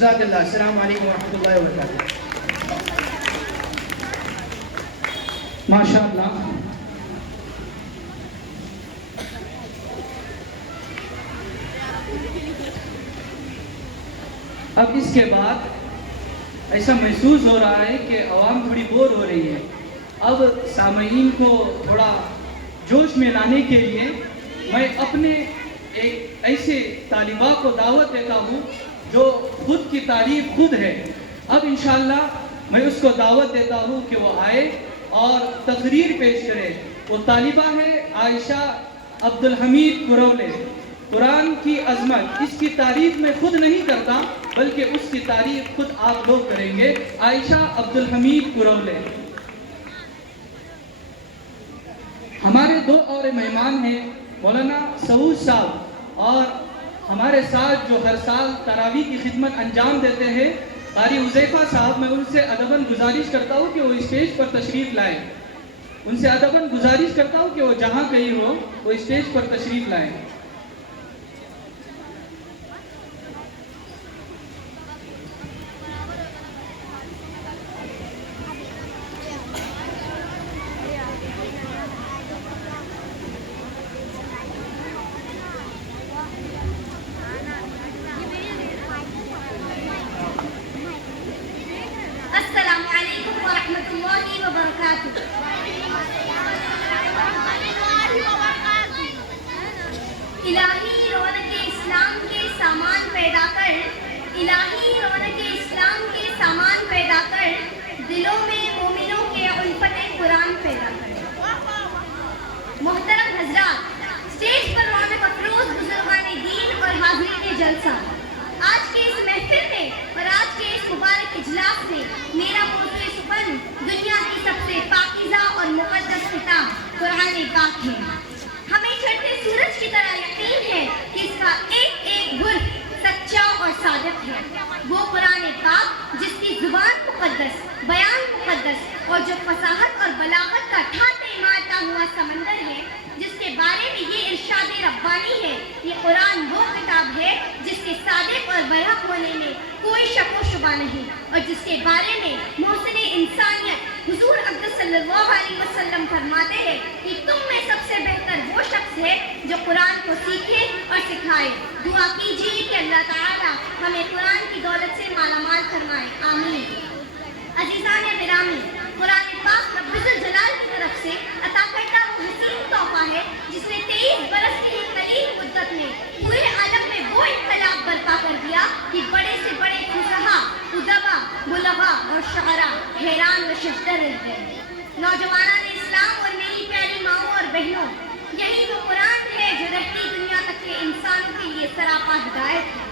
جزاک اللہ. السلام علیکم ورحمۃ اللہ وبرکاتہ. ماشاء اللہ. اب اس کے بعد ایسا محسوس ہو رہا ہے کہ عوام تھوڑی بور ہو رہی ہے. اب سامعین کو تھوڑا جوش میں لانے کے لیے میں اپنے ایک ایسے طالبہ کو دعوت دیتا ہوں جو خود کی تعریف خود ہے. اب انشاءاللہ میں اس کو دعوت دیتا ہوں کہ وہ آئے اور تقریر پیش کرے. وہ طالبہ ہے عائشہ عبدالحمید کرولے. قرآن کی عظمت اس کی تعریف میں خود نہیں کرتا بلکہ اس کی تعریف خود آپ لوگ کریں گے. عائشہ عبدالحمید کرولے. ہمارے دو اور مہمان ہیں مولانا سعود صاحب اور ہمارے ساتھ جو ہر سال تراویح کی خدمت انجام دیتے ہیں قاری حذیفہ صاحب. میں ان سے ادباً گزارش کرتا ہوں کہ وہ اسٹیج پر تشریف لائیں. ان سے ادباً گزارش کرتا ہوں کہ وہ جہاں کہیں ہو وہ اسٹیج پر تشریف لائیں. السلام علیکم ورحمۃ اللہ وبرکاتہ. الہی رونق اسلام کے سامان پیدا کر, الہی رونق اسلام کے سامان پیدا کر, دلوں میں مومنوں کے الفت قرآن پیدا کر. محترم حضرات, اسٹیج پر رونق افروز بزرگان دین اور حاضرین جلسہ, آج کے اس محفل میں اور آج کے اس مبارک اجلاس میں میرا موضوع سخن دنیا کی سب سے پاکیزہ اور مقدس کتاب قرآن پاک ہے. ہمیں چڑھتے سورج کی طرح یقین ہے کہ اس کا ایک ایک حرف سچا اور صادق ہے. وہ قرآن پاک جس کی زبان مقدس, بیان مقدس اور جو فصاحت اور بلاغت کا ٹھاٹے مارتا ہوا سمندر ہے, جس کے بارے میں یہ ارشاد ربانی ہے. یہ قرآن وہ کتاب ہے جس کے صادق اور برحق ہونے میں کوئی شک و شبہ نہیں, اور جس کے بارے میں محسن انسانیت حضور اقدس صلی اللہ علیہ وسلم فرماتے ہیں کہ تم میں سب سے بہتر وہ شخص ہے جو قرآن کو سیکھے اور سکھائے. دعا کیجیے کہ اللہ تعالیٰ ہمیں قرآن کی دولت سے مالا مال فرمائے. آمین. عزیزان گرامی, قرآن پاک رب الجلال کی طرف سے عطا کردہ وہ حسین تحفہ ہے جس نے 23 برس کی قلیل مدت میں پورے عالم میں وہ انقلاب برپا کر دیا کہ بڑے سے بڑے فصحا, ادبا, بلغا اور شعراء حیران و ششدر رہ گئے. نوجوانان اسلام اور میری پیاری ماؤں اور بہنوں, یہی وہ قرآن ہے جو رہتی دنیا تک کے انسانوں کے لیے سراپا ہدایت ہے.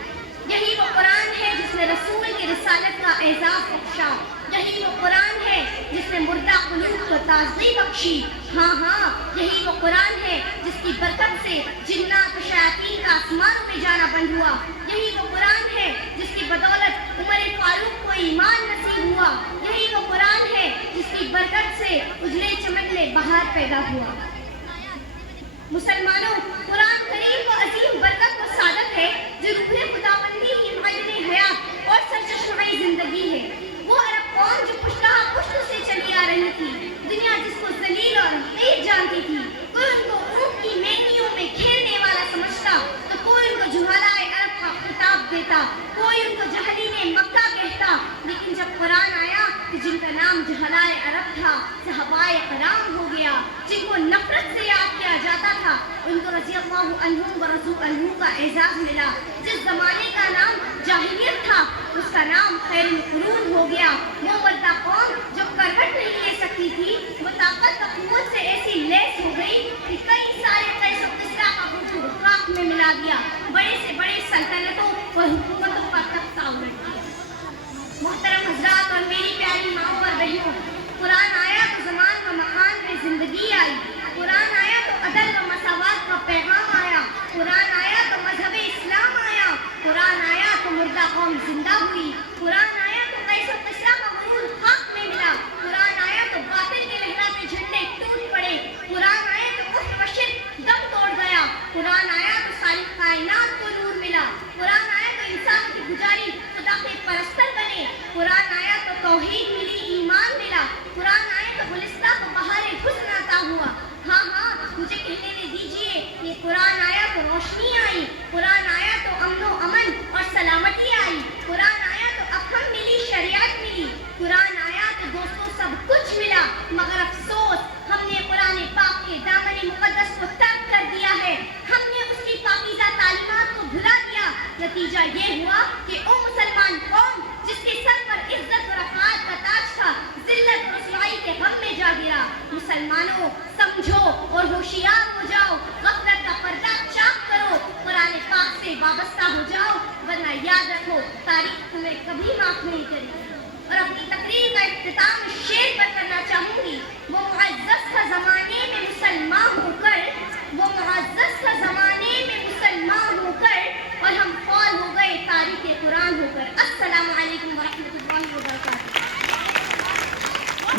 یہی وہ قرآن ہے جس نے رسول کی رسالت کا اعزاز بخشا. یہی وہ قرآن ہے جس نے مردہ قلوب کو تازگی بخشی. ہاں ہاں, یہی وہ قرآن ہے جس کی برکت سے جنات و شیاطین کا آسمانوں میں جانا بند ہوا. یہی وہ قرآن ہے جس کی بدولت عمر فاروق کو ایمان نصیب ہوا. یہی وہ قرآن ہے جس کی برکت سے اجلے چمکنے بہار پیدا ہوا. مسلمانوں, قرآن کریم کو عظیم برکت و سعادت ہے جو روح خداوندی کی معدن حیات اور سرچشمہ زندگی ہے. وہ عرب قوم جو پشتہ پشت سے چلی آ رہی تھی, دنیا جس کو ذلیل اور حقیر جانتی تھی, کوئی ان کو اونٹ کی مینیوں میں کھیلنے والا سمجھتا تو کوئی ان کو جہالائے عرب کا خطاب دیتا, کوئی ان کو جہلین مکہ کہتا. لیکن جب قرآن آیا تو جن کا نام جہلائے عرب تھا صحابائے کرام ہو گیا. جن کو نفرت سے یاد کیا جاتا تھا ان کو رضی اللہ عنہم و رضوا عنہ کا اعزاز ملا. جس زمانے کا نام جاہلیت تھا اس کا نام خیر القرون ہو گیا. وہ مردہ قوم جو کروٹ نہیں لے سکتی تھی وہ طاقت و قوت سے ایسی لیس ہو گئی کہ کئی سارے قیس و کسریٰ کا وجود خاک میں ملا دیا. بڑے سے بڑے سلطنتوں اور حکومتوں کا تختہ الٹ دیا. محترم حضرات اور میری پیاری ماؤں اور بہنوں, قرآن آیا تو زمان و مکان میں زندگی آئی. قرآن آیا تو عدل و مساوات کا پیغام آیا. قرآن آیا تو مذہب اسلام آیا. قرآن آیا تو مردہ قوم زندہ ہوئی. قرآن آیا تو قیس و کسریٰ کا غرور خاک میں ملا. قرآن آیا تو باطل کے لہراتے جھنڈے ٹوٹ پڑے. قرآن آیا تو کفر و شرک دم توڑ گیا. قرآن آیا تو ساری کائنات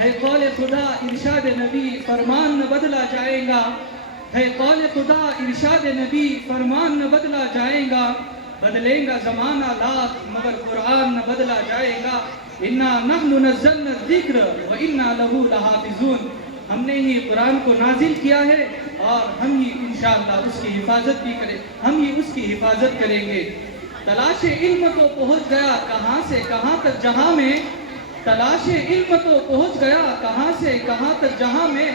ہے قول خدا ارشاد نبی فرمان نہ بدلا جائے گا، ہے قول خدا ارشاد نبی فرمان نہ بدلا جائے گا، بدلیں گا زمانہ لاکھ مگر قرآن نہ بدلا جائے گا، انا نحن نزلنا الذکر وانا لہ لحافظون، ہم نے ہی قرآن کو نازل کیا ہے اور ہم ہی انشاءاللہ اس کی حفاظت بھی کریں، ہم ہی اس کی حفاظت کریں گے۔ تلاش علم تو پہنچ گیا کہاں سے کہاں تک جہاں میں، تلاش علم تو پہنچ گیا کہاں سے کہاں تک جہاں میں،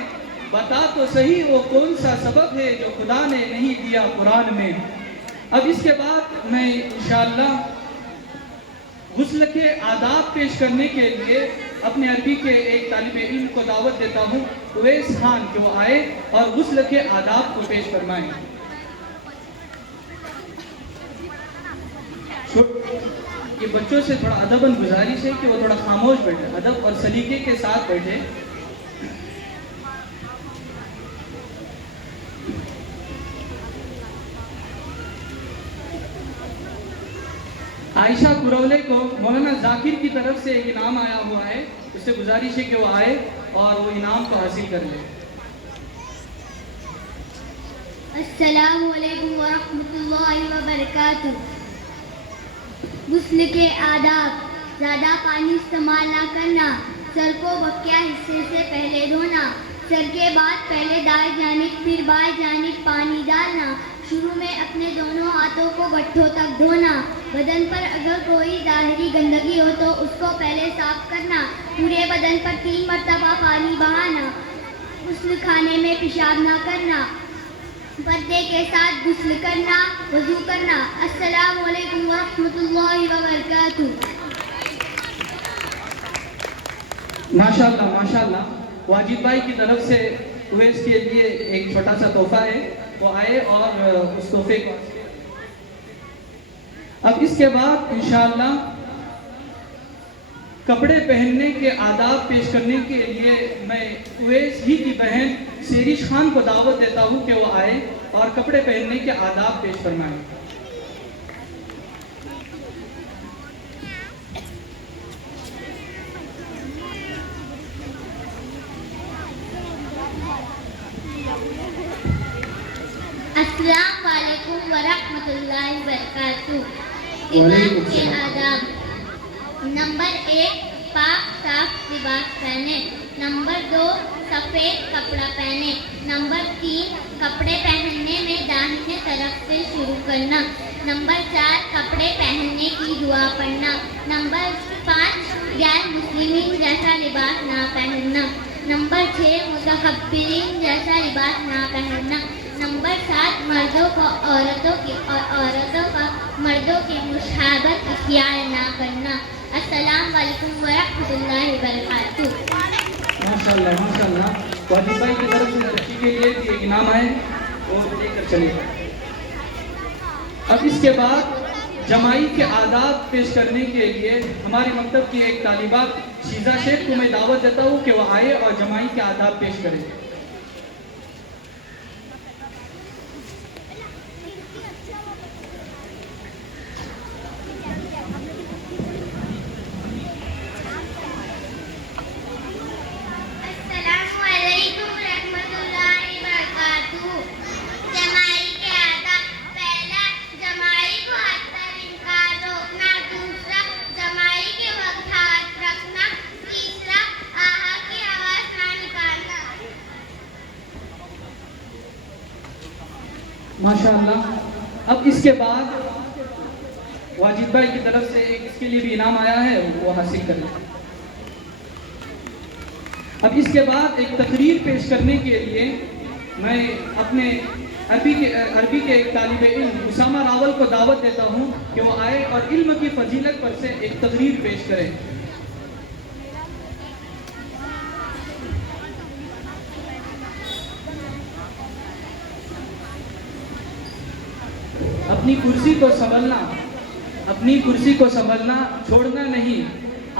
بتا تو صحیح وہ کون سا سبب ہے جو خدا نے نہیں دیا قرآن میں۔ اب اس کے بعد میں انشاءاللہ غسل کے آداب پیش کرنے کے لیے اپنے عربی کے ایک طالب علم کو دعوت دیتا ہوں، اویس خان، کہ وہ آئے اور غسل کے آداب کو پیش فرمائیں۔ یہ بچوں سے تھوڑا ادباً گزارش ہے کہ وہ تھوڑا خاموش بیٹھے، ادب اور سلیقے کے ساتھ بیٹھے۔ عائشہ کرولے کو مولانا ذاکر کی طرف سے ایک انعام آیا ہوا ہے، اس سے گزارش ہے کہ وہ آئے اور وہ انعام کو حاصل کر لے۔ السلام علیکم ورحمۃ اللہ وبرکاتہ۔ غسل کے آداب: زیادہ پانی استعمال نہ کرنا، سر کو بقیہ حصے سے پہلے دھونا، سر کے بعد پہلے دائیں جانب پھر بائیں جانب پانی ڈالنا، شروع میں اپنے دونوں ہاتھوں کو گٹھوں تک دھونا، بدن پر اگر کوئی ظاہری گندگی ہو تو اس کو پہلے صاف کرنا، پورے بدن پر 3 مرتبہ پانی بہانا، غسل خانے میں پیشاب نہ کرنا، پردے کے ساتھ غسل کرنا، وضو کرنا۔ السلام علیکم ورحمۃ اللہ وبرکاتہ۔ ماشاءاللہ ماشاءاللہ۔ واجد بھائی کی طرف سے اویس کے لیے ایک چھوٹا سا تحفہ ہے، وہ آئے اور اس تحفے کو۔ اب اس کے بعد انشاءاللہ کپڑے پہننے کے آداب پیش کرنے کے لیے میں اویس ہی کی بہن سیریش خان کو دعوت دیتا ہوں کہ وہ آئے اور کپڑے پہننے کے آداب پیش فرمائیں۔ السلام علیکم ورحمۃ اللہ وبرکاتہ۔ ایمان کے آداب: نمبر 1 پاک صاف لباس پہنے، نمبر 2 سفید کپڑا پہنے، نمبر 3 کپڑے پہننے میں داہنے طرف سے شروع کرنا، نمبر 4 کپڑے پہننے کی دعا پڑھنا، نمبر 5 غیر مسلمین جیسا لباس نہ پہننا، نمبر 6 متکبرین جیسا لباس نہ پہننا، نمبر 7 مردوں کو عورتوں کی اور عورتوں کا مردوں کی مشابہت اختیار نہ کرنا۔ السلام علیکم ورحمۃ اللہ وبرکاتہ۔ ماشاءاللہ ماشاءاللہ۔ واجد بھائی کی طرف سے ترقی کے لیے بھی ایک انعام ہے، وہ لے کر چلے۔ اب اس کے بعد جمائی کے آداب پیش کرنے کے لیے ہمارے مکتب کی ایک طالبہ شیزہ شیخ کو میں دعوت دیتا ہوں کہ وہ آئے اور جمائی کے آداب پیش کرے۔ ماشاءاللہ۔ اب اس کے بعد واجد بھائی کی طرف سے ایک اس کے لیے بھی انعام آیا ہے، وہ حاصل کر لیں۔ اب اس کے بعد ایک تقریر پیش کرنے کے لیے میں اپنے عربی کے ایک طالب علم اسامہ راول کو دعوت دیتا ہوں کہ وہ آئے اور علم کی فضیلت پر سے ایک تقریر پیش کریں۔ اپنی کرسی کو سنبھلنا چھوڑنا نہیں۔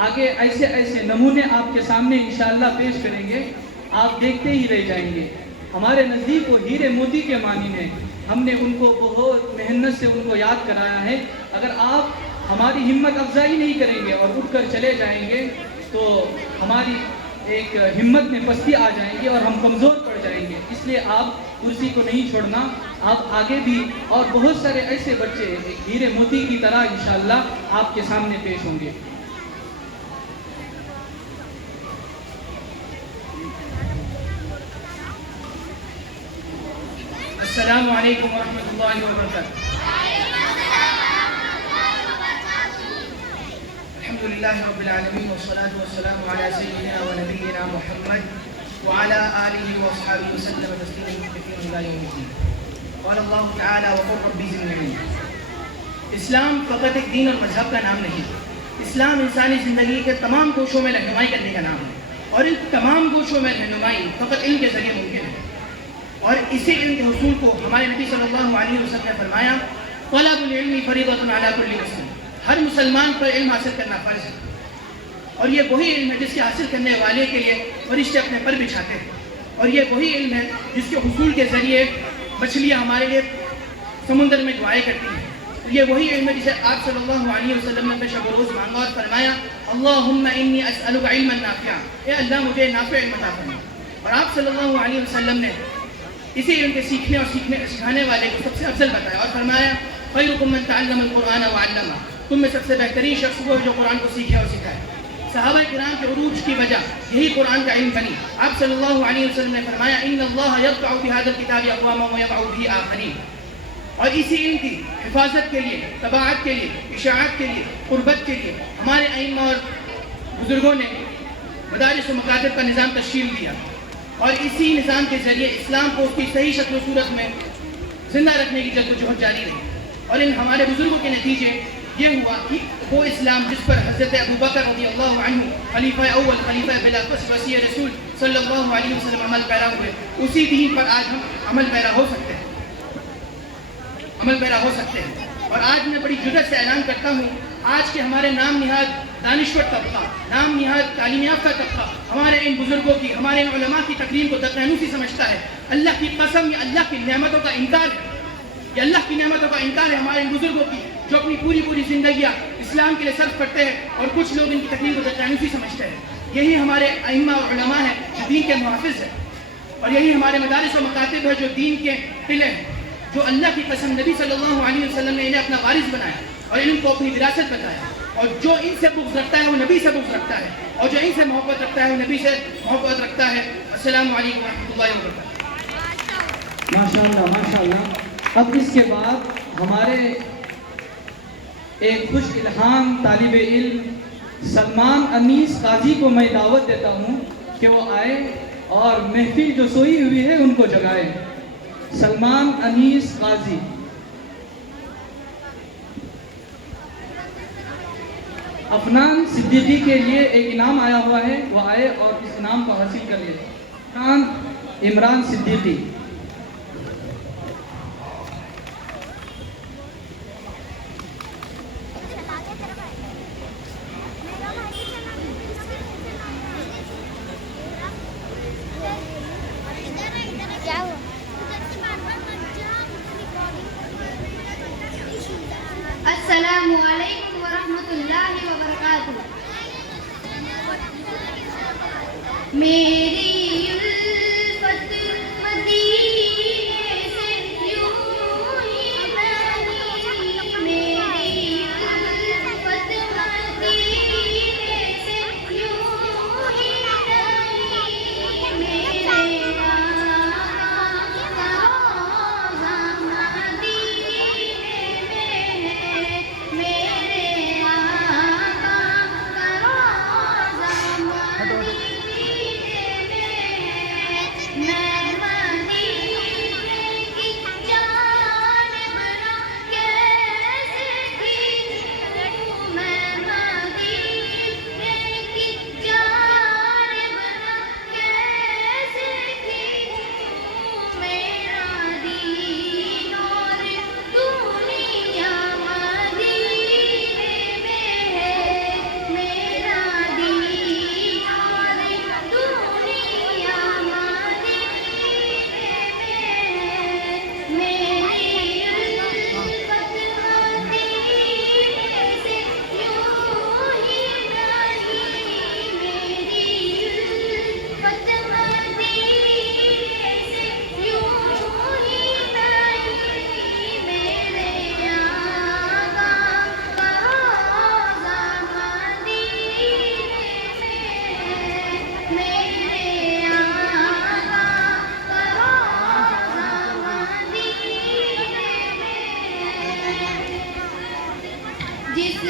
آگے ایسے ایسے نمونے آپ کے سامنے انشاءاللہ پیش کریں گے، آپ دیکھتے ہی رہ جائیں گے۔ ہمارے نزدیک وہ ہیرے موتی کے مانند ہیں، ہم نے ان کو بہت محنت سے ان کو یاد کرایا ہے۔ اگر آپ ہماری ہمت افزائی نہیں کریں گے اور اٹھ کر چلے جائیں گے تو ہماری ایک ہمت میں پستی آ جائیں گی اور ہم کمزور پڑ جائیں گے. اس لیے آپ کرسی کو نہیں چھوڑنا. آپ آگے بھی اور بہت سارے ایسے بچے ایک ہیرے موتی کی طرح انشاءاللہ آپ کے سامنے پیش ہوں گے. السلام علیکم ورحمۃ اللہ وبرکاتہ. الحمد للہ رب العالمین والصلاة والسلام علی سیدنا و نبینا محمد وعلى آلہ واصحابہ وسلم تسلیما کثیرا الی یوم الدین. قال اللہ تعالی وقل رب زدنی علما. اسلام فقط ایک دین اور مذہب کا نام نہیں. اسلام انسانی زندگی کے تمام گوشوں میں رہنمائی کرنے کا نام ہے، اور ان تمام گوشوں میں رہنمائی فقط علم کے ذریعے ممکن ہے. اور اسی علم کے حصول کو ہمارے نبی صلی اللہ علیہ وسلم نے فرمایا طلب العلم فریضۃ علی کل مسلم. ہر مسلمان پر علم حاصل کرنا فرض ہے، اور یہ وہی علم ہے جس کے حاصل کرنے والے کے لیے فرشتے اپنے پر بچھاتے ہیں، اور یہ وہی علم ہے جس کے حصول کے ذریعے مچھلیاں ہمارے لیے سمندر میں دعائیں کرتی ہیں. یہ وہی علم ہے جسے آپ صلی اللہ علیہ وسلم نے شب و روز مانگا اور فرمایا اللہم انی اسألک علما نافعا. اے اللہ مجھے نافع علم عطا فرما. اور آپ صلی اللہ علیہ وسلم نے اسی علم کے سیکھنے اور سکھانے والے کو سب سے افضل بتایا اور فرمایا خیرکم من تعلم القرآن وعلمہ. تم میں سب سے بہترین شخص وہ جو قرآن کو سیکھے اور سکھائے. صحابہ کرام کے عروج کی وجہ یہی قرآن کا علم بنی. آپ صلی اللہ علیہ وسلم نے فرمایا ان اللہ یرفع بهذا الكتاب اقواما ويضع به آخرین. اور اسی علم کی حفاظت کے لیے، تباعت کے لیے، اشاعت کے لیے، قربت کے لیے ہمارے ائمہ اور بزرگوں نے مدارس و مکاتب کا نظام تشکیل دیا، اور اسی نظام کے ذریعے اسلام کو اس کی صحیح شکل و صورت میں زندہ رکھنے کی جدوجہد جاری رہی. اور ان ہمارے بزرگوں کے نتیجے یہ ہوا کہ وہ اسلام جس پر حضرت ابوبکر رضی اللہ عنہ خلیفہ اول، خلیفہ بلا وصی رسول صلی اللہ علیہ وسلم عمل پیرا ہوئے، اسی دین پر آج ہم عمل پیرا ہو سکتے ہیں. اور آج میں بڑی جرأت سے اعلان کرتا ہوں، آج کے ہمارے نام نہاد دانشور طبقہ، نام نہاد تعلیم یافتہ طبقہ ہمارے ان بزرگوں کی، ہمارے ان علماء کی تقریر کو دقیانوسی سمجھتا ہے. اللہ کی قسم یہ اللہ کی نعمتوں کا انکار ہے. یہ اللہ کی نعمتوں کا انکار ہے ہمارے ان بزرگوں کی جو اپنی پوری زندگیاں اسلام کے لیے صرف کرتے ہیں، اور کچھ لوگ ان کی تقریر کو دقیانوسی سمجھتے ہیں. یہی ہمارے ائمہ اور علماء ہیں جو دین کے محافظ ہیں، اور یہی ہمارے مدارس و مکاتب ہے جو دین کے قلعے ہیں، جو اللہ کی قسم نبی صلی اللہ علیہ وسلم نے انہیں اپنا وارث بنایا اور علم کو اپنی وراثت بتایا. اور جو ان سے بغض رکھتا ہے وہ نبی سے بغض رکھتا ہے، اور جو ان سے محبت رکھتا ہے وہ نبی سے محبت رکھتا ہے. السلام علیکم ورحمۃ اللہ وبرکاتہ. ماشاءاللہ ماشاءاللہ. اب اس کے بعد ہمارے ایک خوش الہام طالب علم سلمان انیس قاضی کو میں دعوت دیتا ہوں کہ وہ آئے اور محفل جو سوئی ہوئی ہے ان کو جگائے. سلمان انیس قاضی. افنان صدیقی کے لیے ایک انعام آیا ہوا ہے، وہ آئے اور اس انعام کو حاصل کر لے. عمران صدیقی. السلام علیکم ورحمۃ اللہ وبرکاتہ. میری الفت مدینے سے یوں ہی بنی، میری الفت مدینے سے یوں ہی بنی، میرے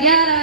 11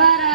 12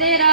13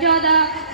14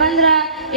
15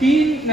3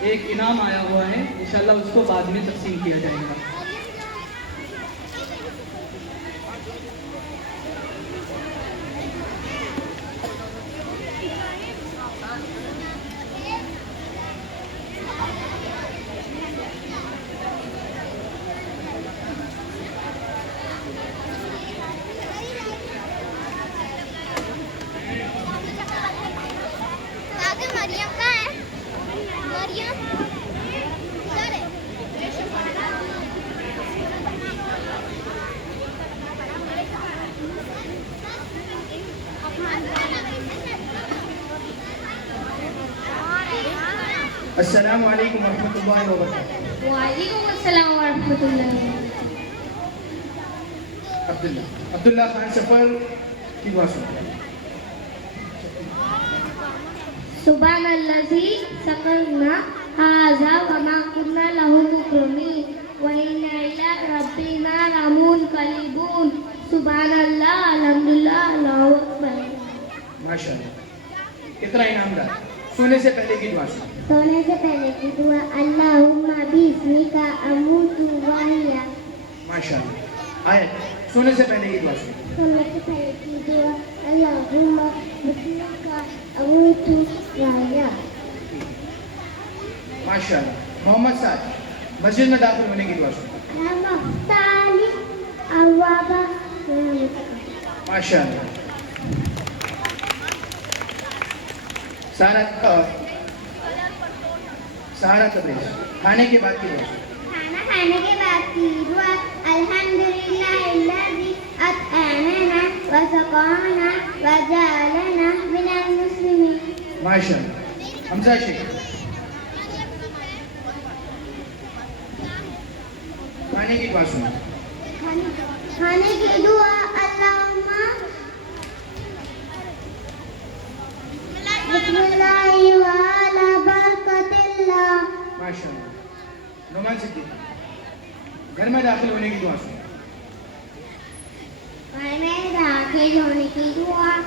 ایک انعام آیا ہوا ہے، انشاءاللہ اس کو بعد میں تقسیم کیا جائے گا۔ مریم کہاں ہے؟ مریم ادھر ہے۔ السلام علیکم ورحمۃ اللہ وبرکاتہ۔ وعلیکم السلام ورحمۃ اللہ۔ عبداللہ خان سفر کی دعا سنو۔ سبحان الذی سخرنا ھذا وما كنا له مقرنین وإنا إلی ربنا لمنقلبون۔ سبحان اللہ، الحمدللہ، اللہ اکبر۔ ماشاء اللہ، کتنا انعام دار۔ سونے سے پہلے کی دعا سنو۔ سونے سے پہلے کی دعا، اللہم باسمک اموت واحیا۔ ماشاء اللہ۔ آیت سونے سے پہلے کی دعا سنو۔ سونے سے پہلے کی دعا، اللہم باسمک اموت واحیا۔ ماشاء اللہ۔ محمد سعد، مسجد میں داخل ہونے کی دعا سنو۔ یا مفتاح ابواب رحمتک۔ ماشاء اللہ۔ سہارا تبریز، کھانے کے بعد کی دعا سنو۔ کھانا کھانے کے بعد کی دعا، الحمدللہ الذی اطعمنا وسقانا وجعلنا من المسلمین۔ ماشاء اللہ۔ حمزہ شیخ، کھانے کی دعا سنو۔ کھانے کی دعا، اللہم بسم اللہ وعلی برکت اللہ۔ ماشاء اللہ۔ نعمان صدیق، گھر میں داخل ہونے کی دعا سنو۔ گھر میں داخل ہونے کی دعا،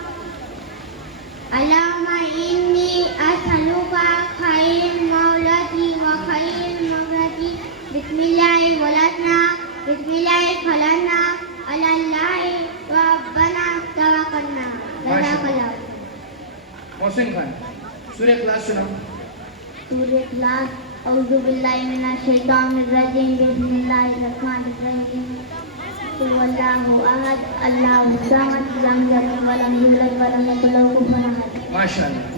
اللہم انی اسألک خیر مولدی و خیر مغربی، بسم اللہ ولدنا بسم اللہ خلقنا علی اللہ ربنا توکلنا۔ جزاک اللہ۔ محسن خان، سورہ اخلاص سناؤ۔ سورہ اخلاص، اعوذ باللہ من الشیطان الرجیم، بسم اللہ الرحمن الرحیم، قل هو اللہ احد اللہ الصمد لم یلد ولم یولد ولم یکن له کفوا احد۔ ماشاء اللہ۔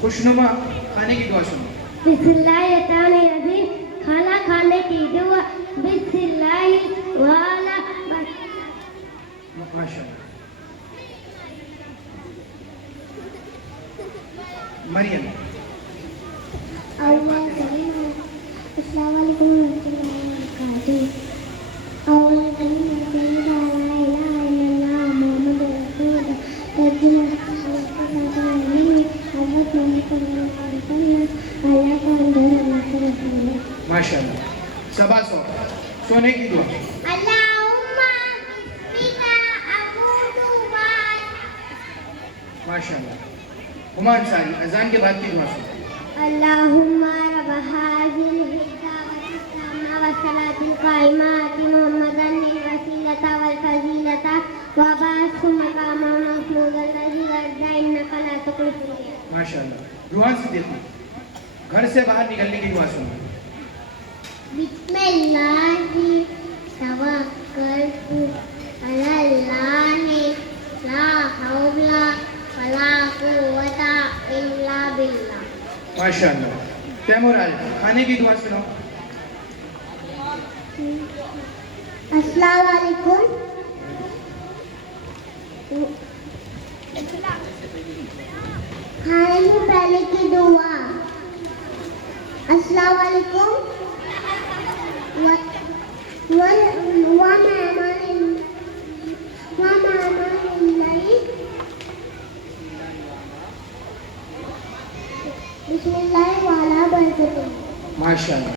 خوشنما کھانے کی دعا سنو۔ بسم اللہ الرحمن الرحیم، کھانا کھانے کی دعا، بسم اللہ والا۔ ماشاء اللہ۔ مریم، السلام علیکم ورحمۃ اللہ وبرکاتہ۔ اول کلمہ طیبہ لا الہ الا اللہ محمد رسول اللہ، ترجمہ حضرت محمد صلی اللہ علیہ وسلم، اللہ کا رسول ہے۔ ماشاء اللہ۔ صبا سو، سونے کی دعا۔ اللہم بسمک اموت واحیا۔ ماشاء اللہ۔ ہما انصاری، اذان کے بعد کی دعا سنو۔ اللہم رب هذه الدعوة التامة والصلاة القائمة آت محمدا الوسيلة والفضيلة وابعثه مقاما محمودا الذي وعدته إنك لا تخلف الميعاد۔ ماشاء اللہ۔ روحان صدیق، گھر سے باہر نکلنے کی دعا سنو۔ بسم اللہ توکلت علی اللہ لا حول ولا قوة الا باللہ۔ ماشاء اللہ۔ تیمور عالم، کھانے کی دعا سنو۔ السلام علیکم۔ کھانے سے پہلے کی دعا، السلام علیکم بسم اللہ وعلی برکتہ۔ ماشاء اللہ۔